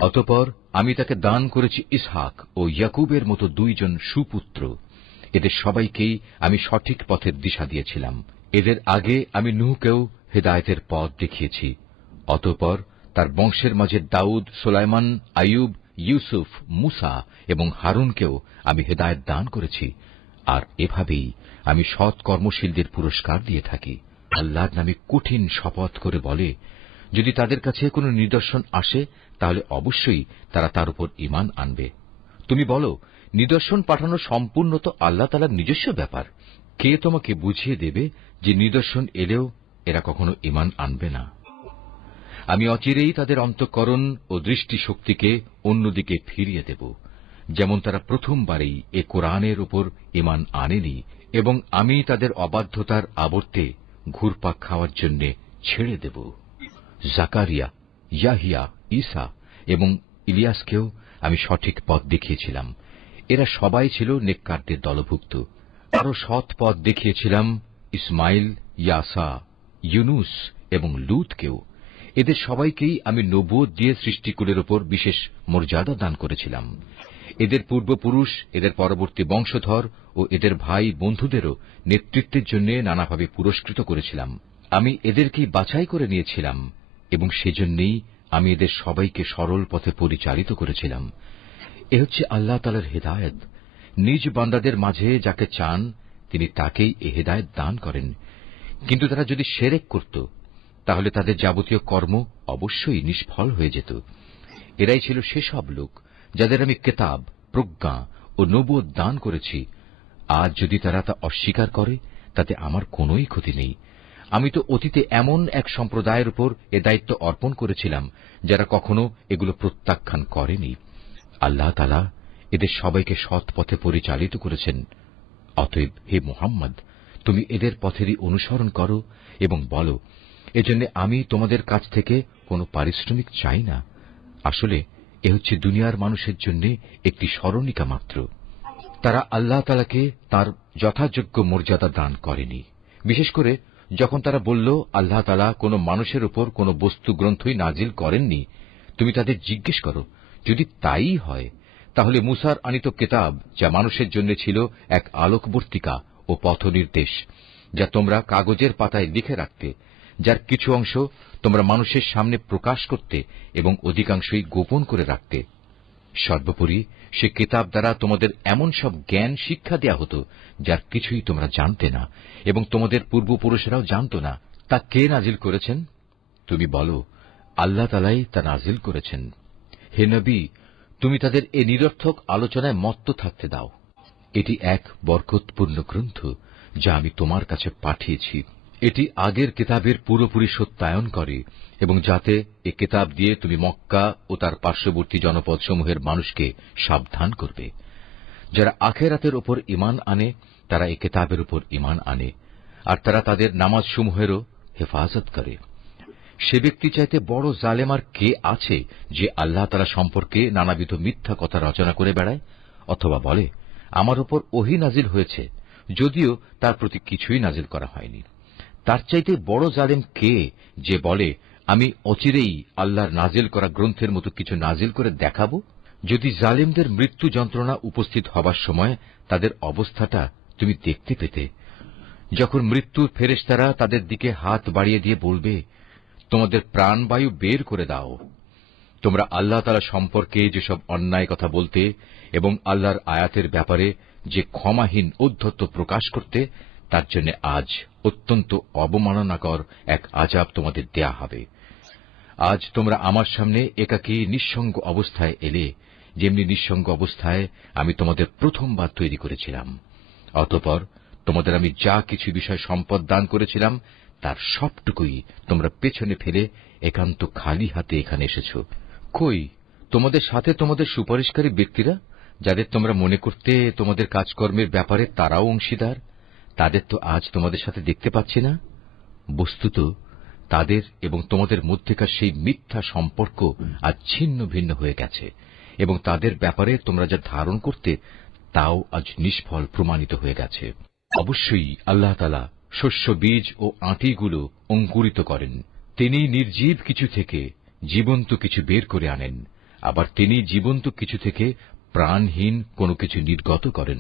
অতঃপর আমি তাকে দান করেছি ইসহাক ও ইয়াকুবের মতো দুইজন সুপুত্র। এদের সবাইকেই আমি সঠিক পথের দিশা দিয়েছিলাম। এদের আগে আমি নূহকেও হেদায়েতের পথ দেখিয়েছি। অতঃপর তার বংশের মাঝে দাউদ, সুলাইমান, আইয়ুব, ইউসুফ, মুসা এবং হারুনকেও আমি হেদায়েত দান করেছি। আর এভাবেই আমি সৎ কর্মশীলদের পুরস্কার দিয়ে থাকি। আল্লাহর নামে কঠিন শপথ করে বলে, যদি তাদের কাছে কোনো নিদর্শন আসে তাহলে অবশ্যই তারা তার উপর ঈমান আনবে। তুমি বলো, নিদর্শন পাঠানো সম্পূর্ণ তো আল্লাহ তাআলার নিজস্ব ব্যাপার। কে তোমাকে বুঝিয়ে দেবে যে নিদর্শন এলেও এরা কখনো ঈমান আনবে না? আমি অচিরেই তাদের অন্তঃকরণ ও দৃষ্টিশক্তিকে অন্যদিকে ফিরিয়ে দেব, যেমন তারা প্রথমবারেই এ কোরআনের উপর ঈমান আনেনি, এবং আমি তাদের অবাধ্যতার আবর্তে ঘুরপাক খাওয়ার জন্য ছেড়ে দেব। জাকারিয়া, ইয়াহিয়া, ঈসা এবং ইলিয়াসকেও আমি সঠিক পথ দেখিয়েছিলাম। এরা সবাই ছিল নেককারদের দলভুক্ত। আরো সৎ পথ দেখিয়েছিলাম ইসমাইল, ইয়াসা, ইউনুস এবং লূতকেও। এদের সবাইকেই আমি নবুয়ত দিয়ে সৃষ্টিকুলের উপর বিশেষ মর্যাদা দান করেছিলাম। এদের পূর্বপুরুষ, এদের পরবর্তী বংশধর ও এদের ভাই বন্ধুদেরও নেতৃত্বের জন্য নানাভাবে পুরস্কৃত করেছিলাম। আমি এদেরকেই বাছাই করে নিয়েছিলাম এবং সেজন্যই আমি এদের সবাইকে সরল পথে পরিচালিত করেছিলাম। এ হচ্ছে আল্লাহ তাআলার হেদায়েত। নিজ বান্দাদের মাঝে যাকে চান তিনি তাকেই এ হেদায়েত দান করেন। কিন্তু তারা যদি শিরক করত তাহলে তাদের যাবতীয় কর্ম অবশ্যই নিষ্ফল হয়ে যেত। এরাই ছিল সেসব লোক যাদের আমি কিতাব, প্রজ্ঞা ও নবুয়ত দান করেছি। আজ যদি তারা তা অস্বীকার করে তাতে আমার কোনোই ক্ষতি নেই। আমি তো অতীতে এমন এক সম্প্রদায়ের উপর এ দায়িত্ব অর্পণ করেছিলাম যারা কখনো এগুলো প্রত্যাখ্যান করেনি। আল্লাহ তাআলা এদের সবাইকে সৎ পথে পরিচালিত করেছেন। অতএব হে মুহাম্মদ, তুমি এদের পথেরই অনুসরণ করো এবং বলো, এজন্য আমি তোমাদের কাছ থেকে কোনো পারিশ্রমিক চাই না। আসলে এ হচ্ছে দুনিয়ার মানুষের জন্য একটি স্মরণিকা মাত্র। তারা আল্লাহ তাআলাকে তাঁর যথাযোগ্য মর্যাদা দান করেনি। বিশেষ করে যখন তারা বলল আল্লাহ তাআলা কোনো মানুষের উপর কোনো বস্তু গ্রন্থই নাজিল করেননি, তুমি তাদের জিজ্ঞেস করো, যদি তাই হয় তাহলে মুসার আনিত কিতাব, যা মানুষের জন্য ছিল এক আলোকবর্তিকা ও পথনির্দেশ, যা তোমরা কাগজের পাতায় লিখে রাখতে, যার কিছু অংশ তোমরা মানুষের সামনে প্রকাশ করতে এবং অধিকাংশই গোপন করে রাখতে। সর্বোপরি সে কিতাব দ্বারা তোমাদের এমন সব জ্ঞান শিক্ষা দেয়া হতো যার কিছুই তোমরা জানতে না এবং তোমাদের পূর্বপুরুষেরাও জানত না। তা কে নাজিল করেছেন? তুমি বলো, আল্লাহ তাআলাই তা নাজিল করেছেন। হে নবী, তুমি তাদের এ নিরর্থক আলোচনায় মত্ত থাকতে দাও। এটি এক বরকতপূর্ণ গ্রন্থ যা আমি তোমার কাছে পাঠিয়েছি। এটি আগের কিতাবের পুরোপুরি সত্যায়ন করে এবং যাতে এ কিতাব দিয়ে তুমি মক্কা ও তার পার্শ্ববর্তী জনপদসমূহের মানুষকে সাবধান করবে। যারা আখিরাতের উপর ঈমান আনে তারা এ কিতাবের উপর ঈমান আনে, আর তারা তাদের নামাজসমূহেরও হেফাজত করে। সে ব্যক্তি চাইতে বড় জালেম আর কে আছে যে আল্লাহ তাআলা সম্পর্কে নানাবিধ মিথ্যা কথা রচনা করে বেড়ায়, অথবা বলে আমার উপর ওহী নাজিল হয়েছে, যদিও তার প্রতি কিছুই নাজিল করা হয়নি। তার চাইতে বড় জালেম কে যে বলে আমি অচিরেই আল্লাহর নাজিল করা গ্রন্থের মতো কিছু নাজিল করে দেখাবো? যদি জালেমদের মৃত্যু যন্ত্রণা উপস্থিত হবার সময় তাদের অবস্থাটা তুমি দেখতে পেতে, যখন মৃত্যুর ফেরেশতারা তাদের দিকে হাত বাড়িয়ে দিয়ে বলবে, তোমাদের প্রাণবায়ু বের করে দাও। তোমরা আল্লাহ তাআলা সম্পর্কে যেসব অন্যায় কথা বলতে এবং আল্লাহর আয়াতের ব্যাপারে যে ক্ষমাহীন ঔদ্ধত্য প্রকাশ করতে, তার জন্য আজ অত্যন্ত অবমাননাকর এক আযাব তোমাদের দেয়া হবে। আজ তোমরা আমার সামনে একাকী নিঃসঙ্গ অবস্থায় এলে, যেমনি নিঃসঙ্গ অবস্থায় আমি তোমাদের প্রথমবার তৈরি করেছিলাম। অতঃপর তোমাদের আমি যা কিছু বিষয় সম্পদ দান করেছিলাম তার সবটুকুই তোমরা পেছনে ফেলে একান্ত খালি হাতে এখানে এসেছ। কই তোমাদের সাথে তোমাদের সুপারিশকারী ব্যক্তিরা, যাদের তোমরা মনে করতে তোমাদের কাজকর্মের ব্যাপারে তারাও অংশীদার? তাদের তো আজ তোমাদের সাথে দেখতে পাচ্ছি না। বস্তুত তাদের এবং তোমাদের মধ্যেকার সেই মিথ্যা সম্পর্ক আজ ছিন্ন ভিন্ন হয়ে গেছে, এবং তাদের ব্যাপারে তোমরা যা ধারণ করতে তাও আজ নিষ্ফল প্রমাণিত হয়ে গেছে। অবশ্যই আল্লাহ তাআলা শস্য বীজ ও আঁটিগুলো অঙ্কুরিত করেন। তিনি নির্জীব কিছু থেকে জীবন্ত কিছু বের করে আনেন, আবার তিনি জীবন্ত কিছু থেকে প্রাণহীন কোনো কিছু নির্গত করেন।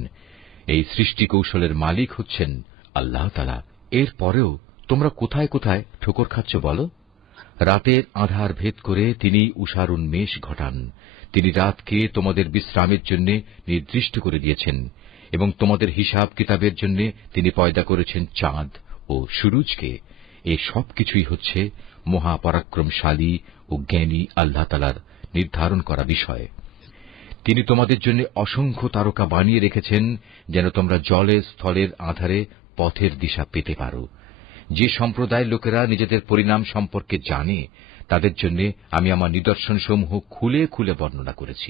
এই সৃষ্টি কৌশলের মালিক হচ্ছেন আল্লাহ তাআলা। এর পরেও তোমরা কোথায় কোথায় ঠোকর খাচ্ছ বলো? রাতের আঁধার ভেদ করে তিনি উষার উন্মেষ ঘটান। তিনি রাতকে তোমাদের বিশ্রামের জন্য নির্দিষ্ট করে দিয়েছেন, এবং তোমাদের হিসাব কিতাবের জন্য তিনি পয়দা করেছেন চাঁদ ও সূরজকে। এই সব কিছুই হচ্ছে মহাপরাক্রমশালী ও জ্ঞানী আল্লাহ তাআলার নির্ধারণ করা বিষয়। তিনি তোমাদের জন্য অসংখ্য তারকা বানিয়ে রেখেছেন, যেন তোমরা জলে স্থলের আঁধারে পথের দিশা পেতে পারো। যে সম্প্রদায়ের লোকেরা নিজেদের পরিণাম সম্পর্কে জানে, তাদের জন্য আমি আমার নিদর্শনসমূহ খুলে খুলে বর্ণনা করেছি।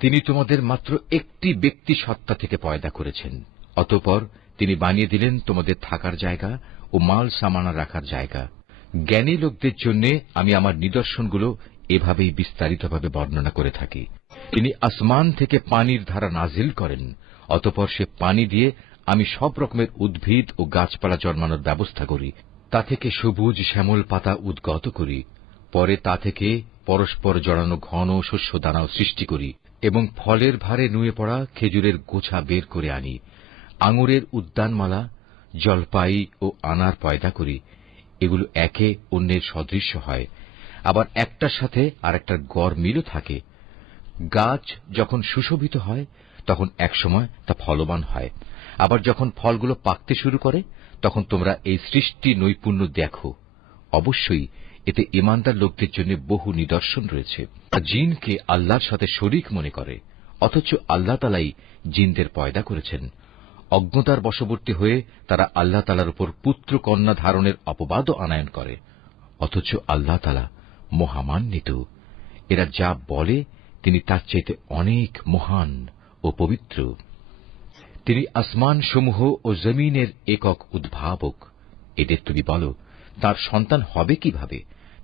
তিনি তোমাদের মাত্র একটি ব্যক্তি সত্তা থেকে পয়দা করেছেন, অতঃপর তিনি বানিয়ে দিলেন তোমাদের থাকার জায়গা ও মাল সামানা রাখার জায়গা। জ্ঞানী লোকদের জন্য আমি আমার নিদর্শনগুলো এভাবেই বিস্তারিতভাবে বর্ণনা করে থাকি। তিনি আসমান থেকে পানির ধারা নাজিল করেন, অতঃপর সে পানি দিয়ে আমি সব রকমের উদ্ভিদ ও গাছপালা জন্মানোর ব্যবস্থা করি। তা থেকে সবুজ শ্যামল পাতা উদ্গত করি। পরে তা থেকে পরস্পর জড়ানো ঘন শস্য দানাও সৃষ্টি করি, এবং ফলের ভারে নুয়ে পড়া খেজুরের গোছা বের করে আনি। আঙুরের উদ্যানমালা, জলপাই ও আনার পয়দা করি। এগুলো একে অন্যের সদৃশ্য হয়, আবার একটার সাথে আরেকটার গড় মিলও থাকে। গাছ যখন সুশোভিত হয় তখন একসময় তা ফলবান হয়, আবার যখন ফলগুলো পাকতে শুরু করে তখন তোমরা এই সৃষ্টি নৈপুণ্য দেখো। অবশ্যই এতে ঈমানদার লোকদের জন্য বহু নিদর্শন রয়েছে। জিনকে আল্লাহর সাথে শরীক মনে করে, অথচ আল্লাহ তাআলাই জিনদের পয়দা করেছেন। অজ্ঞতার বশবর্তী হয়ে তারা আল্লাহ তাআলার উপর পুত্র কন্যা ধারণের অপবাদও আনায়ন করে, অথচ আল্লাহ তাআলা মহামান্বিত। এরা যা বলে তিনি তার চাইতে অনেক মহান ও পবিত্র। তিনি আসমান সমূহ ও জমিনের একক উদ্ভাবক। এদের তুমি বলো, তার সন্তান হবে কিভাবে?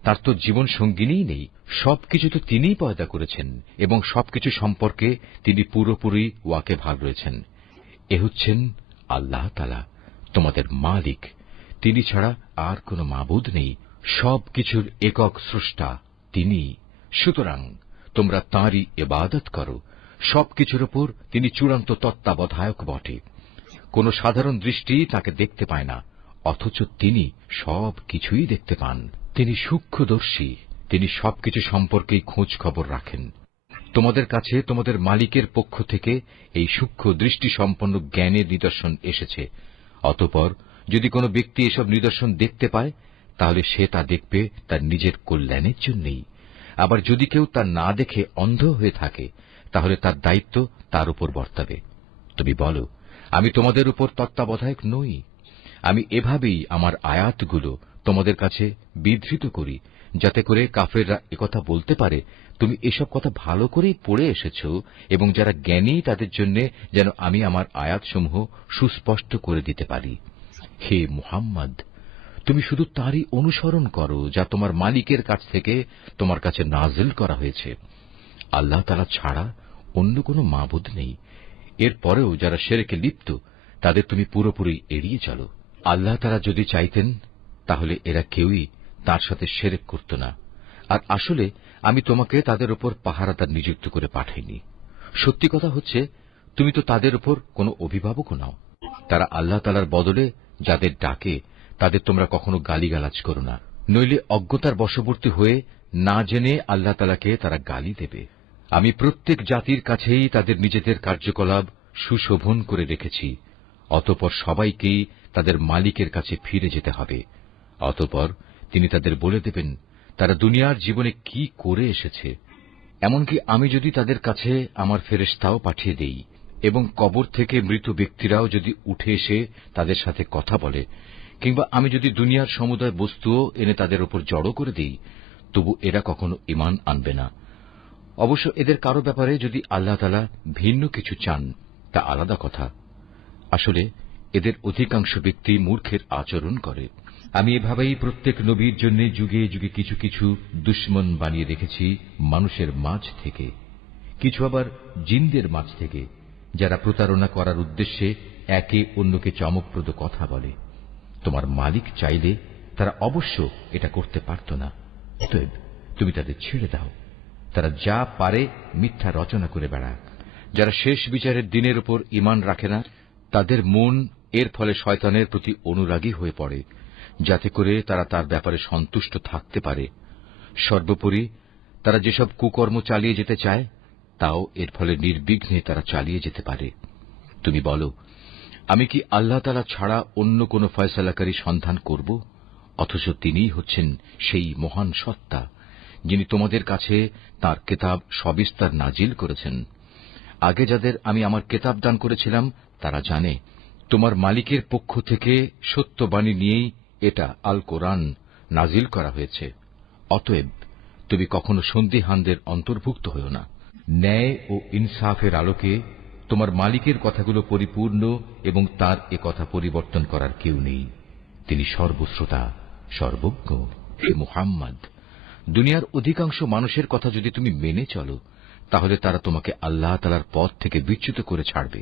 তার তো জীবন সঙ্গিনীই নেই। সবকিছু তো তিনিই পয়দা করেছেন, এবং সবকিছু সম্পর্কে তিনি পুরোপুরি ওয়াকেবহাল রয়েছেন। এ হচ্ছেন আল্লাহ তাআলা, তোমাদের মালিক। তিনি ছাড়া আর কোনো মাবুদ নেই। সবকিছুর একক স্রষ্টা তিনি। সুতরাং তোমরা তাঁরই ইবাদত করো। সবকিছুর উপর তিনি চূড়ান্ত তত্ত্বাবধায়ক বটে। কোন সাধারণ দৃষ্টি তাকে দেখতে পায় না, অথচ তিনি সবকিছুই দেখতে পান। তিনি সূক্ষ্মদর্শী। তিনি সবকিছু সম্পর্কেই খোঁজ খবর রাখেন। তোমাদের কাছে তোমাদের মালিকের পক্ষ থেকে এই সূক্ষ্ম দৃষ্টি সম্পন্ন জ্ঞানের নিদর্শন এসেছে। অতঃপর যদি কোনো ব্যক্তি এসব নিদর্শন দেখতে পায়, তাহলে সে তা দেখবে তার নিজের কল্যাণের জন্যই। আবার যদি কেউ তা না দেখে অন্ধ হয়ে থাকে, তাহলে তার দায়িত্ব তার উপর বর্তাবে। তুমি বলো, আমি তোমাদের উপর তত্ত্বাবধায়ক নই? আমি এভাবেই আমার আয়াতগুলো তোমাদের কাছে বিধৃত করি, যাতে করে কাফেররা একথা বলতে পারে তুমি এসব কথা ভালো করেই পড়ে এসেছ, এবং যারা জ্ঞানী তাদের জন্য যেন আমি আমার আয়াতসমূহ সুস্পষ্ট করে দিতে পারি। হে মুহাম্মদ, তুমি শুধু তারই অনুসরণ করো যা তোমার মালিকের কাছ থেকে তোমার কাছে নাজিল করা হয়েছে। আল্লাহ তাআলা ছাড়া অন্য কোনো মাবুদ নেই। এরপরেও যারা শিরকে লিপ্ত, তাদের তুমি পুরোপুরি এড়িয়ে চলো। আল্লাহ তাআলা যদি চাইতেন তাহলে এরা কেউই তার সাথে শিরক করত না। আর আসলে আমি তোমাকে তাদের উপর পাহারাদার নিযুক্ত করে পাঠাইনি। সত্যি কথা হচ্ছে, তুমি তো তাদের উপর কোনো অভিভাবকও নাও। তারা আল্লাহ তাআলার বদলে যাদের ডাকে তাদের তোমরা কখনো গালিগালাজ করো না, নইলে অজ্ঞতার বশবর্তী হয়ে না জেনে আল্লাহ তাআলাকে তারা গালি দেবে। আমি প্রত্যেক জাতির কাছেই তাদের নিজেদের কার্যকলাপ সুশোভন করে রেখেছি। অতঃপর সবাইকেই তাদের মালিকের কাছে ফিরে যেতে হবে। অতঃপর তিনি তাদের বলে দেবেন তারা দুনিয়ার জীবনে কি করে এসেছে। এমনকি আমি যদি তাদের কাছে আমার ফেরেশতাও পাঠিয়ে দেই, এবং কবর থেকে মৃত ব্যক্তিরাও যদি উঠে এসে তাদের সাথে কথা বলে, কিংবা আমি যদি দুনিয়ার সমুদয় বস্তুও এনে তাদের উপর জড়ো করে দিই, তবু এরা কখনো ঈমান আনবে না। অবশ্য এদের কারো ব্যাপারে যদি আল্লাহ তাআলা ভিন্ন কিছু চান তা আলাদা কথা। আসলে এদের অধিকাংশ ব্যক্তি মূর্খের আচরণ করে। আমি এভাবেই প্রত্যেক নবীর জন্য যুগে যুগে কিছু কিছু দুশমন বানিয়ে রেখেছি মানুষের মাঝ থেকে, কিছু আবার জিনদের মাঝ থেকে, যারা প্রতারণা করার উদ্দেশ্যে একে অন্যকে চমকপ্রদ কথা বলে। তোমার মালিক চাইলে তারা অবশ্য এটা করতে পারত না। অতএব তুমি তাদের ছেড়ে দাও, তারা যা পারে মিথ্যা রচনা করে বেড়াক। যারা শেষ বিচারের দিনের উপর ঈমান রাখে না, তাদের মন এর ফলে শয়তানের প্রতি অনুরাগী হয়ে পড়ে, যাতে করে তারা তার ব্যাপারে সন্তুষ্ট থাকতে পারে। সর্বোপরি তারা যেসব কুকর্ম চালিয়ে যেতে চায় তাও এর ফলে নির্বিঘ্নে তারা চালিয়ে যেতে পারে। তুমি বলো, আমি কি আল্লাহ তাআলা ছাড়া অন্য কোন ফয়সালাকারী সন্ধান করব? অথচ তিনিই হচ্ছেন সেই মহান সত্তা, যিনি তোমাদের কাছে তাঁর কেতাব সবিস্তার নাজিল করেছেন। আগে যাদের আমি আমার কেতাব দান করেছিলাম তারা জানে তোমার মালিকের পক্ষ থেকে সত্যবাণী নিয়েই এটা আল কোরআন নাজিল করা হয়েছে। অতএব তুমি কখনো সন্দিহানদের অন্তর্ভুক্ত হও না। ন্যায় ও ইনসাফের আলোকে তোমার মালিকের কথাগুলো পরিপূর্ণ, এবং তার এ কথা পরিবর্তন করার কেউ নেই। তিনি সর্বশ্রোতা, সর্বজ্ঞ। হে মুহাম্মদ, দুনিয়ার অধিকাংশ মানুষের কথা যদি তুমি মেনে চলো, তাহলে তারা তোমাকে আল্লাহ তাআলার পথ থেকে বিচ্যুত করে ছাড়বে,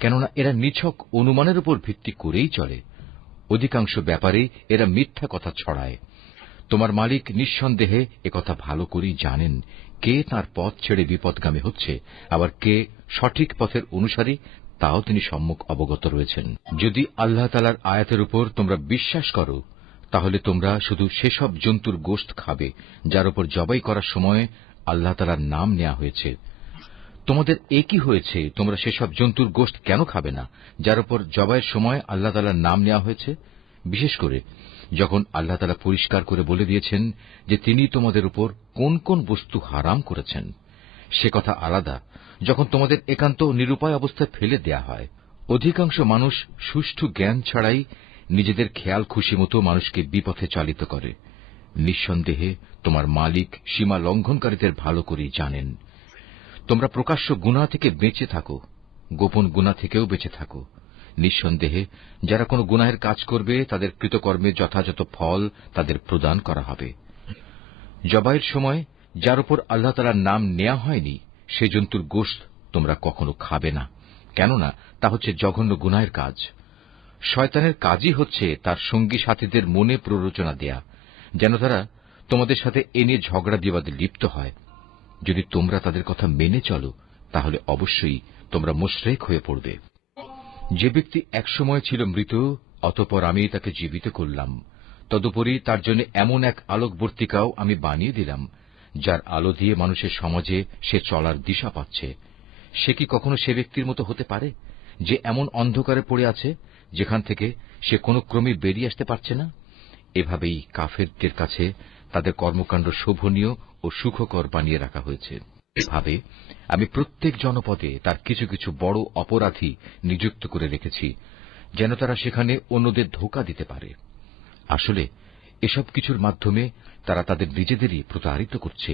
কেননা এরা নিছক অনুমানের উপর ভিত্তি করেই চলে। অধিকাংশ ব্যাপারে এরা মিথ্যা কথা ছড়ায়। তোমার মালিক নিঃসন্দেহে একথা ভালো করেই জানেন কে তাঁর পথ ছেড়ে বিপদগামী হচ্ছে, আবার কে সঠিক পথের অনুসারী তাও তিনি সম্যক অবগত রয়েছেন। যদি আল্লাহ তাআলার আয়াতের উপর তোমরা বিশ্বাস করো, তাহলে তোমরা শুধু সেসব জন্তুর গোশত খাবে যার উপর জবাই করার সময় আল্লাহ তাআলার নাম নেওয়া হয়েছে। তোমাদের একই হয়েছে, তোমরা সেসব জন্তুর গোশত কেন খাবে না যার উপর জবাইয়ের সময় আল্লাহ তাআলার নাম নেওয়া হয়েছে? বিশেষ করে যখন আল্লাহ তাআলা পরিষ্কার করে বলে দিয়েছেন যে তিনি তোমাদের উপর কোন কোন বস্তু হারাম করেছেন। সে কথা আলাদা যখন তোমাদের একান্ত নিরুপায় অবস্থায় ফেলে দেয়া হয়। অধিকাংশ মানুষ সুষ্ঠু জ্ঞান ছাড়াই নিজেদের খেয়াল খুশি মতো মানুষকে বিপথে চালিত করে। নিঃসন্দেহে তোমার মালিক সীমা লঙ্ঘনকারীদের ভালো করেই জানেন। তোমরা প্রকাশ্য গুনাহ থেকে বেঁচে থাকো, গোপন গুনাহ থেকেও বেঁচে থাকো। নিঃসন্দেহে যারা কোনো গুনাহের কাজ করবে তাদের কৃতকর্মের যথাযথ ফল তাদের প্রদান করা হবে। জবাইয়ের সময় যার উপর আল্লাহ তাআলার নাম নেওয়া হয়নি সে জন্তুর গোশত তোমরা কখনো খাবে না, কেননা তা হচ্ছে জঘন্য গুনাহের কাজ। শয়তানের কাজই হচ্ছে তার সঙ্গী সাথীদের মনে প্ররোচনা দেয়া, যেন তারা তোমাদের সাথে এ নিয়ে ঝগড়া বিবাদে লিপ্ত হয়। যদি তোমরা তাদের কথা মেনে চলো, তাহলে অবশ্যই তোমরা মুশরিক হয়ে পড়বে। যে ব্যক্তি একসময় ছিল মৃত, অতঃপর আমি তাকে জীবিত করলাম, তদুপরি তার জন্য এমন এক আলোকবর্তিকাও আমি বানিয়ে দিলাম যার আলো দিয়ে মানুষের সমাজে সে চলার দিশা পাচ্ছে। সে কি কখনো সে ব্যক্তির মতো হতে পারে যে এমন অন্ধকারে পড়ে আছে যেখান থেকে সে কোনো ক্রমে বেরিয়ে আসতে পারছে না? এভাবেই কাফেরদের কাছে তাদের কর্মকাণ্ড শোভনীয় ও সুখকর বানিয়ে রাখা হয়েছে। এভাবে আমি প্রত্যেক জনপদে তার কিছু কিছু বড় অপরাধী নিযুক্ত করে রেখেছি, যেন তারা সেখানে অন্যদের ধোঁকা দিতে পারে। আসলে এসব কিছুর মাধ্যমে তারা তাদের নিজেদেরই প্রতারিত করছে,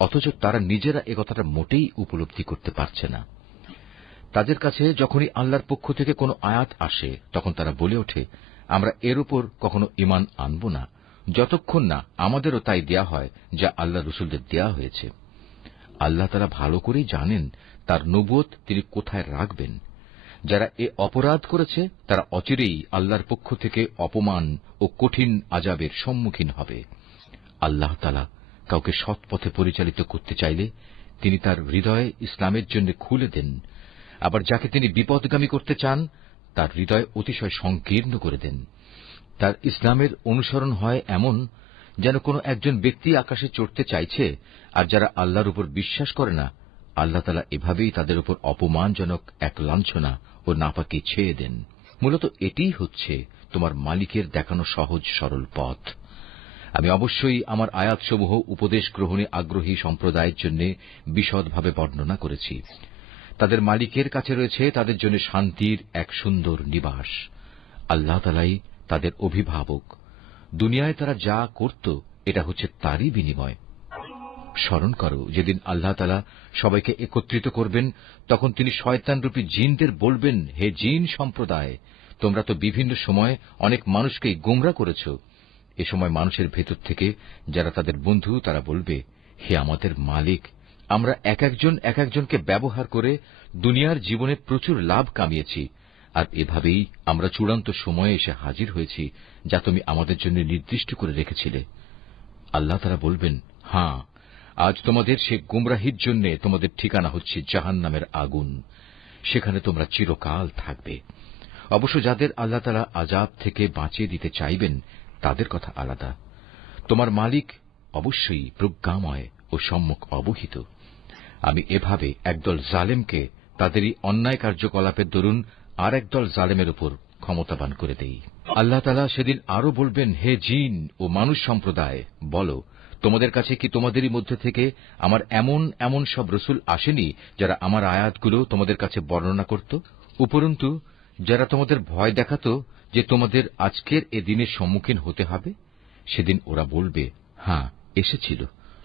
অথচ তারা নিজেরা একথাটা মোটেই উপলব্ধি করতে পারছে না। তাদের কাছে যখনই আল্লাহর পক্ষ থেকে কোনো আয়াত আসে তখন তারা বলে ওঠে, আমরা এর উপর কখনো ঈমান আনব না যতক্ষণ না আমাদেরও তাই দেয়া হয় যা আল্লাহ রসুলদের দেয়া হয়েছে। আল্লাহ তাআলা ভালো করেই জানেন তার নবুয়ত তিনি কোথায় রাখবেন। যারা এ অপরাধ করেছে তারা অচিরেই আল্লাহর পক্ষ থেকে অপমান ও কঠিন আযাবের সম্মুখীন হবে। আল্লাহ তাআলা কাউকে সৎ পথে পরিচালিত করতে চাইলে তিনি তার হৃদয় ইসলামের জন্য খুলে দেন, আবার যাকে তিনি বিপদগামী করতে চান তার হৃদয় অতিশয় সংকীর্ণ করে দেন। তার ইসলামের অনুসরণ হয় এমন যেন কোনো একজন ব্যক্তি আকাশে চড়তে চাইছে, আর যারা আল্লাহর উপর বিশ্বাস করে না আল্লাহ তাআলা এভাবেই তাদের উপর অপমানজনক এক লাঞ্ছনা ও নাপাকি ছেয়ে দেন। মূলত এটিই হচ্ছে তোমার মালিকের দেখানো সহজ সরল পথ। আমি অবশ্যই আমার আয়াতসমূহ উপদেশ গ্রহণে আগ্রহী সম্প্রদায়ের জন্য বিশদভাবে বর্ণনা করেছি। তাদের মালিকের কাছে রয়েছে তাদের জন্য শান্তির এক সুন্দর নিবাস। আল্লাহ তাআলাই তাদের অভিভাবক। দুনিয়ায় তারা যা করত এটা হচ্ছে তারই বিনিময়। স্মরণ করো, যেদিন আল্লাহ তাআলা সবাইকে একত্রিত করবেন, তখন তিনি শয়তানরূপী জিনদের বলবেন, হে জিন সম্প্রদায়, তোমরা তো বিভিন্ন সময় অনেক মানুষকেই গোমরা করেছ। এ সময় মানুষের ভেতর থেকে যারা তাদের বন্ধু, তারা বলবে, হে আমাদের মালিক, আমরা এক একজনকে ব্যবহার করে দুনিয়ার জীবনে প্রচুর লাভ কামিয়েছি, আর এভাবেই আমরা চূড়ান্ত সময়ে এসে হাজির হয়েছি যা তুমি আমাদের জন্য নির্দিষ্ট করে রেখেছিলে। আল্লাহ তাআলা বলবেন, হ্যাঁ, আজ তোমাদের সে গুমরাহির জন্য তোমাদের ঠিকানা হচ্ছে জাহান্নামের আগুন, সেখানে তোমরা চিরকাল থাকবে। অবশ্য যাদের আল্লাহ তাআলা আযাব থেকে বাঁচিয়ে দিতে চাইবেন তাদের কথা আলাদা। তোমার মালিক অবশ্যই প্রজ্ঞাময় ও সম্যক অবহিত। আমি এভাবে একদল জালেমকে তাদেরই অন্যায় কার্যকলাপের দরুন আর একদল জালেমের উপর ক্ষমতাবান করে দেই। আল্লাহ তাআলা সেদিন আরো বলবেন, হে জিন ও মানুষ সম্প্রদায়, বলো, তোমাদের কাছে কি তোমাদেরই মধ্যে থেকে আমার এমন এমন সব রসুল আসেনি যারা আমার আয়াতগুলো তোমাদের কাছে বর্ণনা করত, উপরন্তু যারা তোমাদের ভয় দেখাত যে তোমাদের আজকের এ দিনের সম্মুখীন হতে হবে? সেদিন ওরা বলবে, হ্যাঁ, এসেছিল,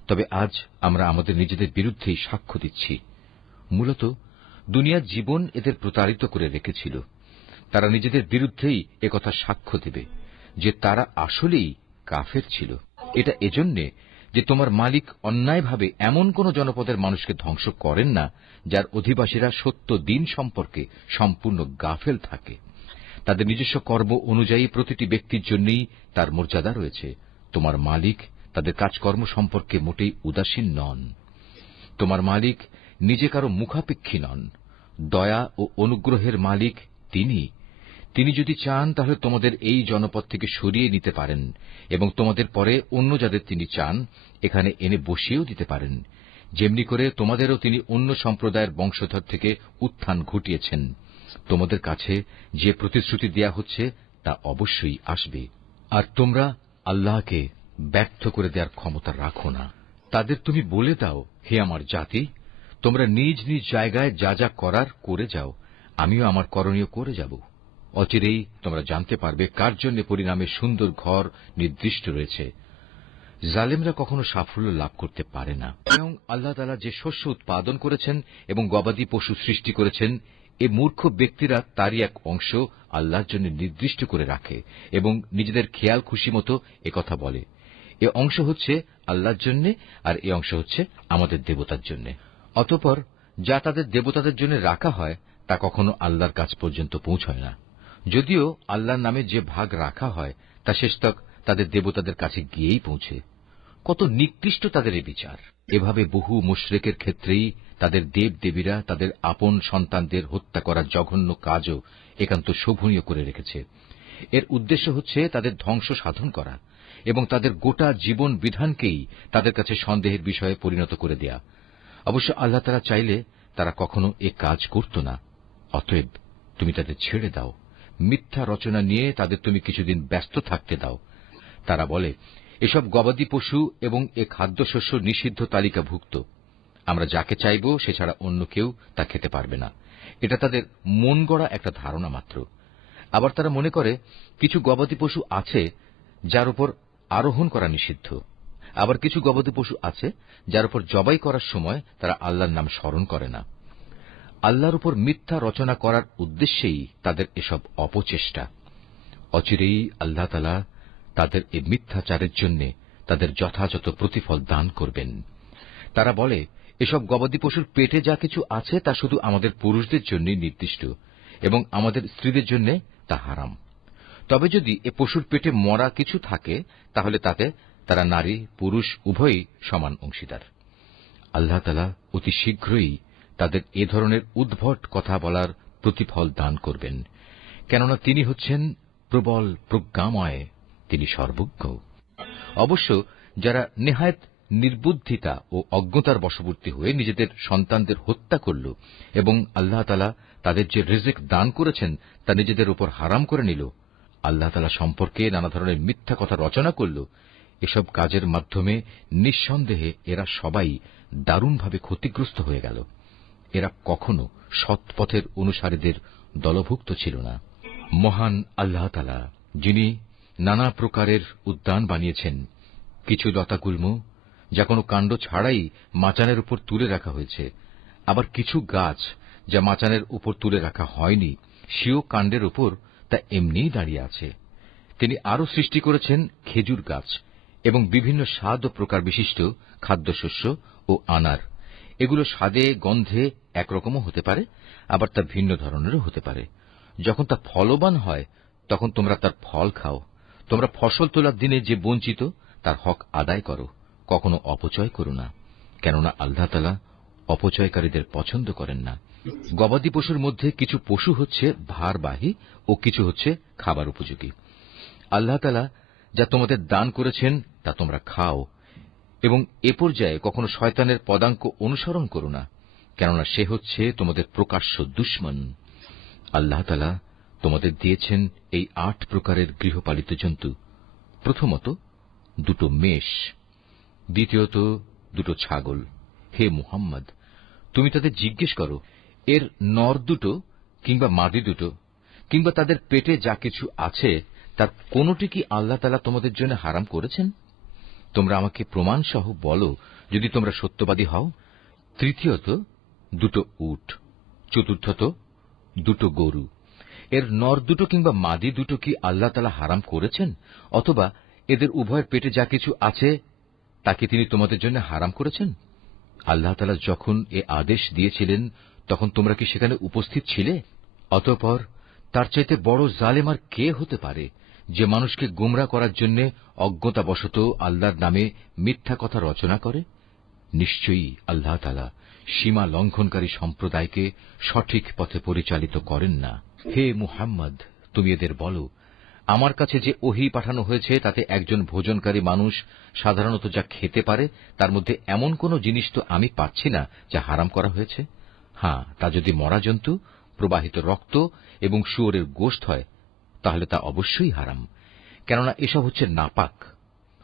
তবে আজ আমরা আমাদের নিজেদের বিরুদ্ধেই সাক্ষ্য দিচ্ছি। মূলত দুনিয়ার জীবন এদের প্রতারিত করে রেখেছিল। তারা নিজেদের বিরুদ্ধেই একথা সাক্ষ্য দেবে যে তারা আসলেই কাফের ছিল। এটা এজন্যে যে তোমার মালিক অন্যায়ভাবে এমন কোন জনপদের মানুষকে ধ্বংস করেন না যার অধিবাসীরা সত্য দিন সম্পর্কে সম্পূর্ণ গাফেল থাকে। তাদের নিজস্ব কর্ম অনুযায়ী প্রতিটি ব্যক্তির জন্যই তার মর্যাদা রয়েছে। তোমার মালিক তাদের কাজকর্ম সম্পর্কে মোটেই উদাসীন নন। তোমার মালিক নিজে কারো মুখাপেক্ষী নন। দয়া ও অনুগ্রহের মালিক তিনি যদি চান তাহলে তোমাদের এই জনপদ থেকে সরিয়ে নিতে পারেন এবং তোমাদের পরে অন্য যাদের তিনি চান এখানে এনে বসিয়েও দিতে পারেন, যেমনি করে তোমাদেরও তিনি অন্য সম্প্রদায়ের বংশধর থেকে উত্থান ঘটিয়েছেন। তোমাদের কাছে যে প্রতিশ্রুতি দেয়া হচ্ছে তা অবশ্যই আসবে, আর তোমরা আল্লাহকে ব্যর্থ করে দেওয়ার ক্ষমতা রাখো না। তাদের তুমি বলে দাও, হে আমার জাতি, তোমরা নিজ নিজ জায়গায় যা যা করার করে যাও, আমিও আমার করণীয় করে যাব। অচিরেই তোমরা জানতে পারবে কার জন্য পরিণামে সুন্দর ঘর নির্দিষ্ট রয়েছে। জালেমরা কখনো সাফল্য লাভ করতে পারে না। এবং আল্লাহ তাআলা যে শস্য উৎপাদন করেছেন এবং গবাদি পশু সৃষ্টি করেছেন, এ মূর্খ ব্যক্তিরা তারই এক অংশ আল্লাহর জন্য নির্দিষ্ট করে রাখে এবং নিজেদের খেয়াল খুশি মতো একথা বলে, এ অংশ হচ্ছে আল্লাহর জন্য আর এ অংশ হচ্ছে আমাদের দেবতার জন্য। অতঃপর যা তাদের দেবতাদের জন্য রাখা হয় তা কখনো আল্লাহর কাছ পর্যন্ত পৌঁছয় না। যদিও আল্লাহর নামে যে ভাগ রাখা হয় তা শেষতক তাদের দেবতাদের কাছে গিয়েই পৌঁছে। কত নিকৃষ্ট তাদের এ বিচার! এভাবে বহু মুশরিকের ক্ষেত্রেই তাদের দেবদেবীরা তাদের আপন সন্তানদের হত্যা করার জঘন্য কাজও একান্ত শোভনীয় করে রেখেছে। এর উদ্দেশ্য হচ্ছে তাদের ধ্বংস সাধন করা এবং তাদের গোটা জীবন বিধানকেই তাদের কাছে সন্দেহের বিষয়ে পরিণত করে দেয়া। অবশ্য আল্লাহ তাআলা চাইলে তারা কখনো এ কাজ করত না। অতএব তুমি তাদের ছেড়ে দাও, মিথ্যা রচনা নিয়ে তাদের তুমি কিছুদিন ব্যস্ত থাকতে দাও। তারা বলে, এসব গবাদি পশু এবং এ খাদ্যশস্য নিষিদ্ধ তালিকাভুক্ত, আমরা যাকে চাইব সে ছাড়া অন্য কেউ তা খেতে পারবে না। এটা তাদের মন গড়া একটা ধারণা মাত্র। আবার তারা মনে করে কিছু গবাদি পশু আছে যার উপর আরোহণ করা নিষিদ্ধ, আবার কিছু গবাদি পশু আছে যার উপর জবাই করার সময় তারা আল্লাহর নাম স্মরণ করে না। আল্লাহর উপর মিথ্যা রচনা করার উদ্দেশ্যেই তাদের এসব অপচেষ্টা। অচিরেই আল্লাহ তাআলা তাদের এ মিথ্যাচারের জন্য তাদের যথাযথ প্রতিফল দান করবেন। তারা বলে, এসব গবাদি পশুর পেটে যা কিছু আছে তা শুধু আমাদের পুরুষদের জন্যই নির্দিষ্ট এবং আমাদের স্ত্রীদের জন্য তা হারাম। তবে যদি এ পশুর পেটে মরা কিছু থাকে তাহলে তাতে তারা নারী পুরুষ উভয়ই সমান অংশীদার। আল্লাহ তাআলা অতি শীঘ্রই তাদের এ ধরনের উদ্ভট কথা বলার প্রতিফল দান করবেন, কেননা তিনি হচ্ছেন প্রবল প্রজ্ঞাময়, তিনি সর্বজ্ঞ। অবশ্য যারা নেহায়েত নির্বুদ্ধিতা ও অজ্ঞতার বশবর্তী হয়ে নিজেদের সন্তানদের হত্যা করল এবং আল্লাহ তাআলা তাদের যে রিজিক দান করেছেন তা নিজেদের উপর হারাম করে নিল, আল্লাহ তাআলা সম্পর্কে নানা ধরনের মিথ্যা কথা রচনা করল, এসব কাজের মাধ্যমে নিঃসন্দেহে এরা সবাই দারুণভাবে ক্ষতিগ্রস্ত হয়ে গেল। এরা কখনো সৎপথের অনুসারীদের দলভুক্ত ছিল না। মহান আল্লাহ তাআলা, যিনি নানা প্রকারের উদ্যান বানিয়েছেন, কিছু লতাগুল্ম যা কোনো কাণ্ড ছাড়াই মাচানের উপর তুলে রাখা হয়েছে, আবার কিছু গাছ যা মাচানের উপর তুলে রাখা হয়নি, স্বীয় কাণ্ডের উপর তা এমনিই দাঁড়িয়ে আছে। তিনি আরও সৃষ্টি করেছেন খেজুর গাছ এবং বিভিন্ন স্বাদ ও প্রকার বিশিষ্ট খাদ্যশস্য ও আনার। এগুলো স্বাদে গন্ধে একরকমও হতে পারে, আবার তা ভিন্ন ধরনেরও হতে পারে। যখন তা ফলবান হয় তখন তোমরা তার ফল খাও। তোমরা ফসল তোলার দিনে যে বঞ্চিত তার হক আদায় করো, কখনো অপচয় করো না, কেননা আল্লাহ তাআলা অপচয়কারীদের পছন্দ করেন না। গবাদি পশুর মধ্যে কিছু পশু হচ্ছে ভারবাহী ও কিছু হচ্ছে খাবার উপযোগী। আল্লাহ তাআলা যা তোমাদের দান করেছেন তা তোমরা খাও, এবং এ পর্যায়ে কখনো শয়তানের পদাঙ্ক অনুসরণ করো না, কেননা সে হচ্ছে তোমাদের প্রকাশ্য দুশমন। আল্লাহ তাআলা তোমাদের দিয়েছেন এই 8 প্রকারের গৃহপালিত জন্তু। প্রথমত 2 মেষ, দ্বিতীয়ত 2 ছাগল। হে মুহাম্মদ, তুমি তাদের জিজ্ঞেস করো, এর নর 2 কিংবা মাদি 2 কিংবা তাদের পেটে যা কিছু আছে তার কোনটি কি আল্লাহ তাআলা তোমাদের জন্য হারাম করেছেন? তোমরা আমাকে প্রমাণ সহ বলো যদি তোমরা সত্যবাদী হও। তৃতীয়ত 2 উট, চতুর্থত 2 গরু। এর নর 2 কিংবা মাদি 2 কি আল্লাহ তাআলা হারাম করেছেন, অথবা এদের উভয়ের পেটে যা কিছু আছে তা কি তিনি তোমাদের জন্য হারাম করেছেন? আল্লাহ তাআলা যখন এ আদেশ দিয়েছিলেন তখন তোমরা কি সেখানে উপস্থিত ছিলে? অতঃপর তার চাইতে বড় জালেম আর কে হতে পারে, যে মানুষকে গোমরা করার জন্য অজ্ঞতাবশত আল্লাহর নামে মিথ্যা কথা রচনা করে? নিশ্চয়ই আল্লাহ তাআলা সীমা লঙ্ঘনকারী সম্প্রদায়কে সঠিক পথে পরিচালিত করেন না। হে মুহাম্মদ, তুমি এদের বলো, আমার কাছে যে ওহী পাঠানো হয়েছে তাতে একজন ভোজনকারী মানুষ সাধারণত যা খেতে পারে তার মধ্যে এমন কোন জিনিস তো আমি পাচ্ছি না যা হারাম করা হয়েছে। হ্যাঁ, তা যদি মরা জন্তু, প্রবাহিত রক্ত এবং শুয়োরের গোশত হয় তাহলে তা অবশ্যই হারাম, কেননা এসব হচ্ছে নাপাক।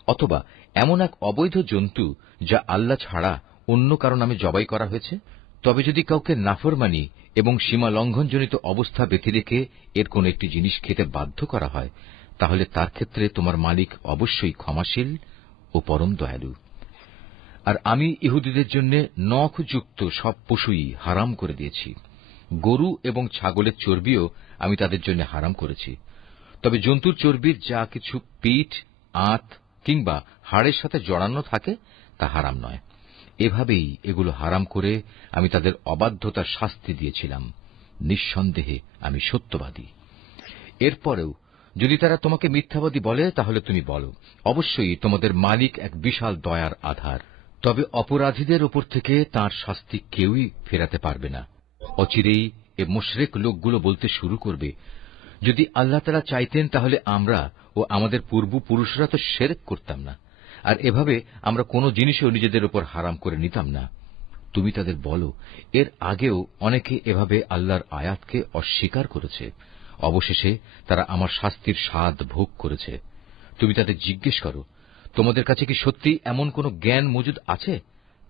অথবা এমন এক অবৈধ জন্তু যা আল্লাহ ছাড়া অন্য কারো নামে জবাই করা হয়েছে। তবে যদি কাউকে নাফরমানি এবং সীমা লঙ্ঘনজনিত অবস্থা ব্যতি রেখে এর কোন একটি জিনিস খেতে বাধ্য করা হয়, তাহলে তার ক্ষেত্রে তোমার মালিক অবশ্যই ক্ষমাশীল ও পরম দয়ালু। আর আমি ইহুদিদের জন্য নখযুক্ত সব পশুই হারাম করে দিয়েছি। গরু এবং ছাগলের চর্বিও আমি তাদের জন্য হারাম করেছি। তবে জন্তুর চর্বির যা কিছু পিঠ, আঁত কিংবা হাড়ের সাথে জড়ানো থাকে তা হারাম নয়। এভাবেই এগুলো হারাম করে আমি তাদের অবাধ্যতার শাস্তি দিয়েছিলাম। নিঃসন্দেহে আমি সত্যবাদী। এরপরেও যদি তারা তোমাকে মিথ্যাবাদী বলে তাহলে তুমি বলো, অবশ্যই তোমাদের মালিক এক বিশাল দয়ার আধার। তবে অপরাধীদের ওপর থেকে তাঁর শাস্তি কেউই ফেরাতে পারবে না। অচিরেই এ মুশরিক লোকগুলো বলতে শুরু করবে, যদি আল্লাহ তাআলা চাইতেন তাহলে আমরা ও আমাদের পূর্বপুরুষরা তো শিরক করতাম না, আর এভাবে আমরা কোনো জিনিসও নিজেদের উপর হারাম করে নিতাম না। তুমি তাদের বলো, এর আগেও অনেকে এভাবে আল্লাহর আয়াতকে অস্বীকার করেছে। অবশেষে তারা আমার শাস্তির স্বাদ ভোগ করেছে। তুমি তাদের জিজ্ঞেস করো, তোমাদের কাছে কি সত্যি এমন কোন জ্ঞান মজুদ আছে?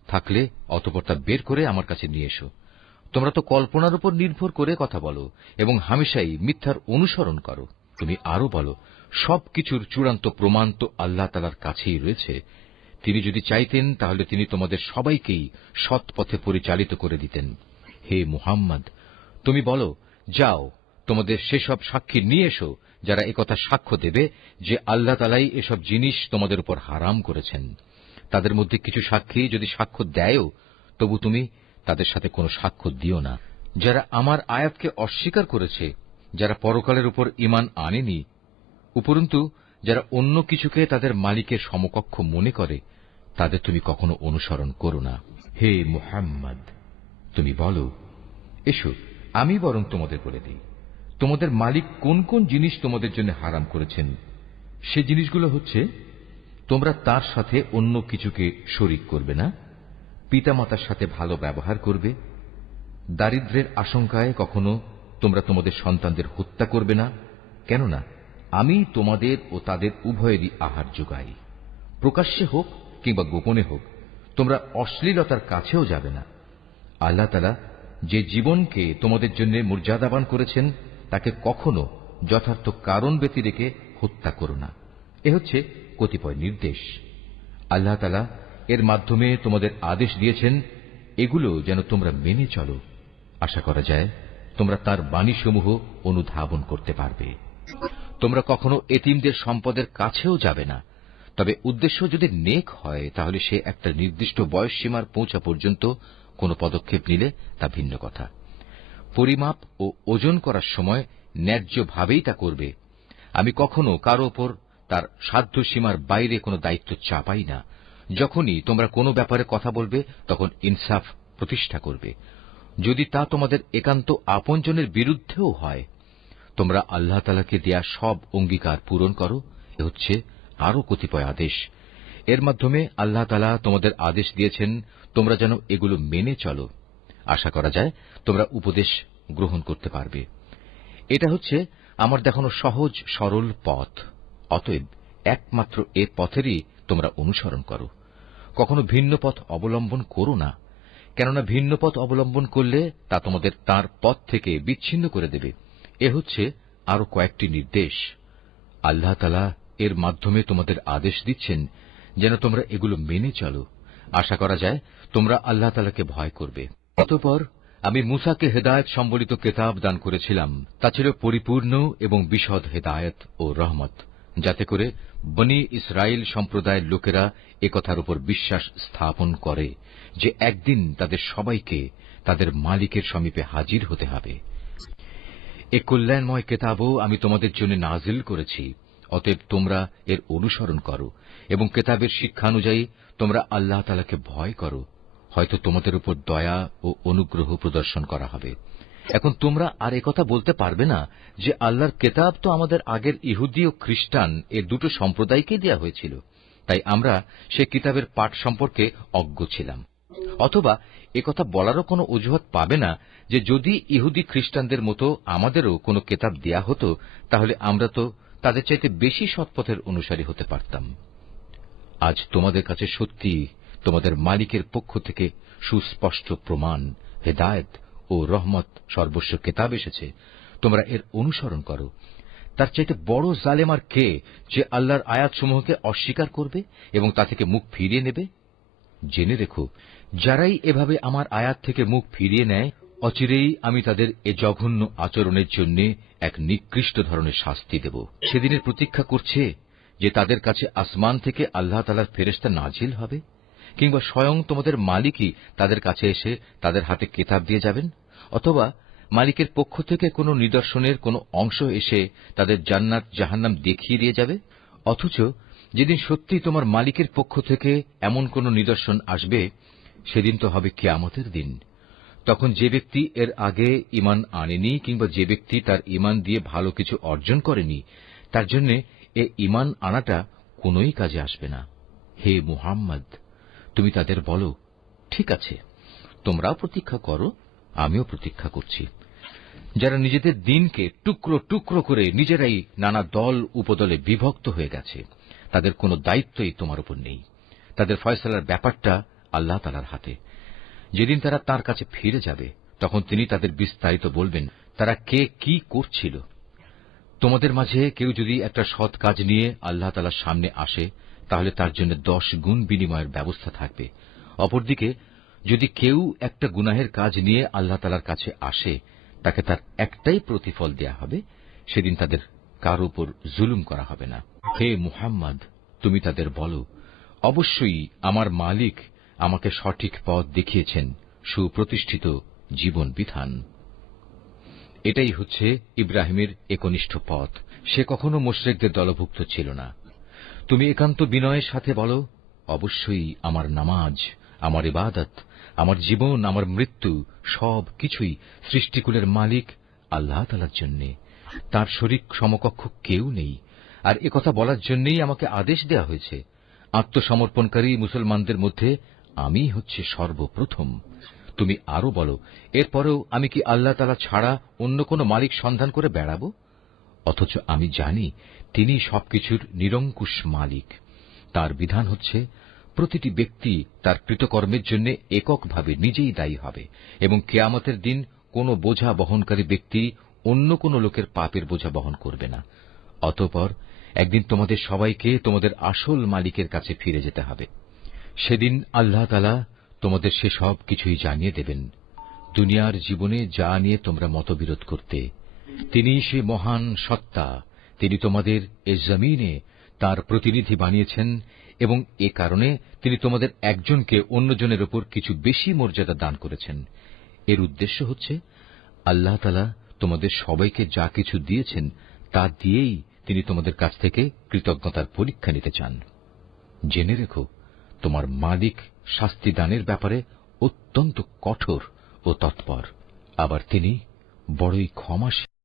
থাকলে অতঃপর তা বের করে আমার কাছে নিয়ে এসো। তোমরা তো কল্পনার উপর নির্ভর করে কথা বলো এবং হামেশাই মিথ্যার অনুসরণ করো। তুমি আরো বলো, সবকিছুর চূড়ান্ত প্রমাণ তো আল্লাহ তাআলার কাছেই রয়েছে। তিনি যদি চাইতেন তাহলে তিনি তোমাদের সবাইকেই সৎ পথে পরিচালিত করে দিতেন। হে মুহাম্মদ, তুমি বলো, যাও তোমাদের সেসব সাক্ষী নিয়ে এসো যারা একথা সাক্ষ্য দেবে যে আল্লাহ তাআলাই এসব জিনিস তোমাদের উপর হারাম করেছেন। তাদের মধ্যে কিছু সাক্ষী যদি সাক্ষ্য দেয়ও, তবু তুমি তাদের সাথে কোনো সাক্ষ্য দিও না। যারা আমার আয়াতকে অস্বীকার করেছে, যারা পরকালের উপর ঈমান আনেনি, উপরন্তু যারা অন্য কিছুকে তাদের মালিকের সমকক্ষ মনে করে, তাদের তুমি কখনো অনুসরণ করো না। হে মুহাম্মদ, তুমি বলো, এসো আমি বরং তোমাদের বলে দিই, তোমাদের মালিক কোন কোন জিনিস তোমাদের জন্য হারাম করেছেন। সে জিনিসগুলো হচ্ছে, তোমরা তার সাথে অন্য কিছুকে শরীক করবে না, পিতামাতার সাথে ভালো ব্যবহার করবে, দারিদ্র্যের আশঙ্কায় কখনো তোমরা তোমাদের সন্তানদের হত্যা করবে না, কেননা আমি তোমাদের ও তাদের উভয়েরই আহার যোগাই। প্রকাশ্যে হোক কিংবা গোপনে হোক তোমরা অশ্লীলতার কাছেও যাবে না। আল্লাহ তাআলা যে জীবনকে তোমাদের জন্য মর্যাদাবান করেছেন তাকে কখনো যথার্থ কারণ ব্যতি রেখে হত্যা করো না। এ হচ্ছে কতিপয় নির্দেশ। আল্লাহ তাআলা এর মাধ্যমে তোমাদের আদেশ দিয়েছেন এগুলো যেন তোমরা মেনে চলো। আশা করা যায় তোমরা তার বাণীসমূহ অনুধাবন করতে পারবে। তোমরা কখনো এতিমদের সম্পদের কাছেও যাবে না, তবে উদ্দেশ্য যদি নেক হয় তাহলে সে একটা নির্দিষ্ট বয়সসীমার পৌঁছা পর্যন্ত কোনো পদক্ষেপ নিলে তা ভিন্ন কথা। পরিমাপ ও ওজন করার সময় ন্যায্যভাবেই তা করবে। আমি কখনো কারো ওপর তার সাধ্য সীমার বাইরে কোনো দায়িত্ব চাপাই না। যখনই তোমরা কোনো ব্যাপারে কথা বলবে তখন ইনসাফ প্রতিষ্ঠা করবে, যদি তা তোমাদের একান্ত আপনজনের বিরুদ্ধেও হয়। তোমরা আল্লাহ তাআলাকে দেয়া সব অঙ্গীকার পূরণ করো। এ হচ্ছে আরো কতিপয় আদেশ। এর মাধ্যমে আল্লাহ তাআলা তোমাদের আদেশ দিয়েছেন তোমরা যেন এগুলো মেনে চলো। আশা করা যায় তোমরা উপদেশ গ্রহণ করতে পারবে। এটা হচ্ছে আমার দেখানো সহজ সরল পথ। অতএব একমাত্র এ পথেরই তোমরা অনুসরণ করো। কখনো ভিন্ন পথ অবলম্বন করো না, কেননা ভিন্ন পথ অবলম্বন করলে তা তোমাদের তাঁর পথ থেকে বিচ্ছিন্ন করে দেবে। এ হচ্ছে আরো কয়েকটি নির্দেশ। আল্লাহ তাআলা এর মাধ্যমে তোমাদের আদেশ দিচ্ছেন যেন তোমরা এগুলো মেনে চলো। আশা করা যায় তোমরা আল্লাহ তাআলাকে ভয় করবে। অতঃপর আমি মূসাকে হেদায়েত সম্বলিত কেতাব দান করেছিলাম। তা ছিল পরিপূর্ণ এবং বিশদ হেদায়েত ও রহমত, যাতে করে বনী ইসরাইল সম্প্রদায়ের লোকেরা একথার উপর বিশ্বাস স্থাপন করে যে একদিন তাদের সবাইকে তাদের মালিকের সমীপে হাজির হতে হবে। এ কল্যাণময় কেতাবও আমি তোমাদের জন্য নাজিল করেছি। অতএব তোমরা এর অনুসরণ করো এবং কেতাবের শিক্ষানুযায়ী তোমরা আল্লাহ তাআলাকে ভয় করো। হয়তো তোমাদের উপর দয়া ও অনুগ্রহ প্রদর্শন করা হবে। এখন তোমরা আর একথা বলতে পারবে না যে আল্লাহর কেতাব তো আমাদের আগের ইহুদি ও খ্রিস্টান এ দুটো সম্প্রদায়কেই দেয়া হয়েছিল, তাই আমরা সে কিতাবের পাঠ সম্পর্কে অজ্ঞ ছিলাম। অথবা একথা বলারও কোনো অজুহাত পাবে না যে যদি ইহুদি খ্রিস্টানদের মতো আমাদেরও কোনো কেতাব দেয়া হতো তাহলে আমরা তো তাদের চাইতে বেশি সৎপথের অনুসারী হতে পারতাম। আজ তোমাদের কাছে সত্যি তোমাদের মালিকের পক্ষ থেকে সুস্পষ্ট প্রমাণ, হেদায়েত ও রহমত সর্বস্ব কেতাব এসেছে। তোমরা এর অনুসরণ করো। তার চাইতে বড় জালেম আর কে যে আল্লাহর আয়াতসমূহকে অস্বীকার করবে এবং তা থেকে মুখ ফিরিয়ে নেবে? জেনে রেখো, যারাই এভাবে আমার আয়াত থেকে মুখ ফিরিয়ে নেয় অচিরেই আমি তাদের এ জঘন্য আচরণের জন্য এক নিকৃষ্ট ধরনের শাস্তি দেব। সেদিনের প্রতীক্ষা করছে যে তাদের কাছে আসমান থেকে আল্লাহ তাআলার ফেরেশতা নাজিল হবে, কিংবা স্বয়ং তোমাদের মালিকই তাদের কাছে এসে তাদের হাতে কেতাব দিয়ে যাবেন, অথবা মালিকের পক্ষ থেকে কোনো নিদর্শনের কোনো অংশ এসে তাদের জান্নাত জাহান্নাম দেখিয়ে দিয়ে যাবে। অথচ যেদিন সত্যিই তোমার মালিকের পক্ষ থেকে এমন কোন নিদর্শন আসবে সেদিন তো হবে কিয়ামতের দিন। তখন যে ব্যক্তি এর আগে ঈমান আনেনি কিংবা যে ব্যক্তি তার ঈমান দিয়ে ভালো কিছু অর্জন করেনি তার জন্য এ ঈমান আনাটা কোনোই কাজে আসবে না। হে মুহাম্মদ, তুমি তাদের বলো, ঠিক আছে, তোমরাও প্রতীক্ষা করো, আমিও প্রতীক্ষা করছি। যারা নিজেদের দিনকে টুকরো টুকরো করে নিজেরাই নানা দল উপদলে বিভক্ত হয়ে গেছে তাদের কোনো দায়িত্বই তোমার উপর নেই। তাদের ফয়সালার ব্যাপারটা আল্লাহ তাআলার হাতে। যেদিন তারা তাঁর কাছে ফিরে যাবে তখন তিনি তাদের বিস্তারিত বলবেন তারা কে কি করছিল। তোমাদের মাঝে কেউ যদি একটা সৎ কাজ নিয়ে আল্লাহ তাআলার সামনে আসে তাহলে তার জন্য 10 গুণ বিনিময়ের ব্যবস্থা থাকবে। অপরদিকে যদি কেউ একটা গুনাহের কাজ নিয়ে আল্লাহ তাআলার কাছে আসে তাকে তার একটাই প্রতিফল দেয়া হবে। সেদিন তাদের কারো উপর জুলুম করা হবে না। হে মুহাম্মদ, তুমি তাদের বলো, অবশ্যই আমার মালিক আমাকে সঠিক পথ দেখিয়েছেন, সুপ্রতিষ্ঠিত জীবন বিধান। এটাই হচ্ছে ইব্রাহিমের একনিষ্ঠ পথ। সে কখনো মুশরিকদের দলভুক্ত ছিল না। তুমি একান্ত বিনয়ের সাথে বলো, অবশ্যই আমার নামাজ, আমার ইবাদত, আমার জীবন, আমার মৃত্যু সব কিছুই সৃষ্টিকুলের মালিক আল্লাহ তাআলার জন্য। তার শরীক সমকক্ষ কেউ নেই। আর একথা বলার জন্যই আমাকে আদেশ দেয়া হয়েছে। আত্মসমর্পণকারী মুসলমানদের মধ্যে আমি হচ্ছে সর্বপ্রথম। তুমি আরো বলো, এরপরেও আমি কি আল্লাহ তাআলা ছাড়া অন্য কোন মালিক সন্ধান করে বেড়াবো? অথচ আমি জানি তিনি সবকিছুর নিরঙ্কুশ মালিক। তার বিধান হচ্ছে প্রতিটি ব্যক্তি তার কৃতকর্মের জন্য এককভাবে নিজেই দায়ী হবে এবং কিয়ামতের দিন কোনো বোঝা বহনকারী ব্যক্তি অন্য কোন লোকের পাপের বোঝা বহন করবে না। অতঃপর একদিন তোমাদের সবাইকে তোমাদের আসল মালিকের কাছে ফিরে যেতে হবে। সেদিন আল্লাহ তাআলা তোমাদের সে সব কিছুই জানিয়ে দেবেন। দুনিয়ার জীবনে যা নিয়ে তোমরা মতবিরোধ করতে, তিনি সে মহান সত্তা, তিনি তোমাদের এ জমিনে তার প্রতিনিধি বানিয়েছেন এবং এ কারণে তিনি তোমাদের একজনকে অন্যজনের উপর কিছু বেশি মর্যাদা দান করেছেন। এর উদ্দেশ্য হচ্ছে আল্লাহ তাআলা তোমাদের সবাইকে যা কিছু দিয়েছেন তা দিয়েই তিনি তোমাদের কাছ থেকে কৃতজ্ঞতার পরীক্ষা নিতে চান। জেনে রেখো, তোমার মালিক শাস্তি দানের ব্যাপারে অত্যন্ত কঠোর ও তৎপর। আবার তিনি বড়ই ক্ষমাশীল।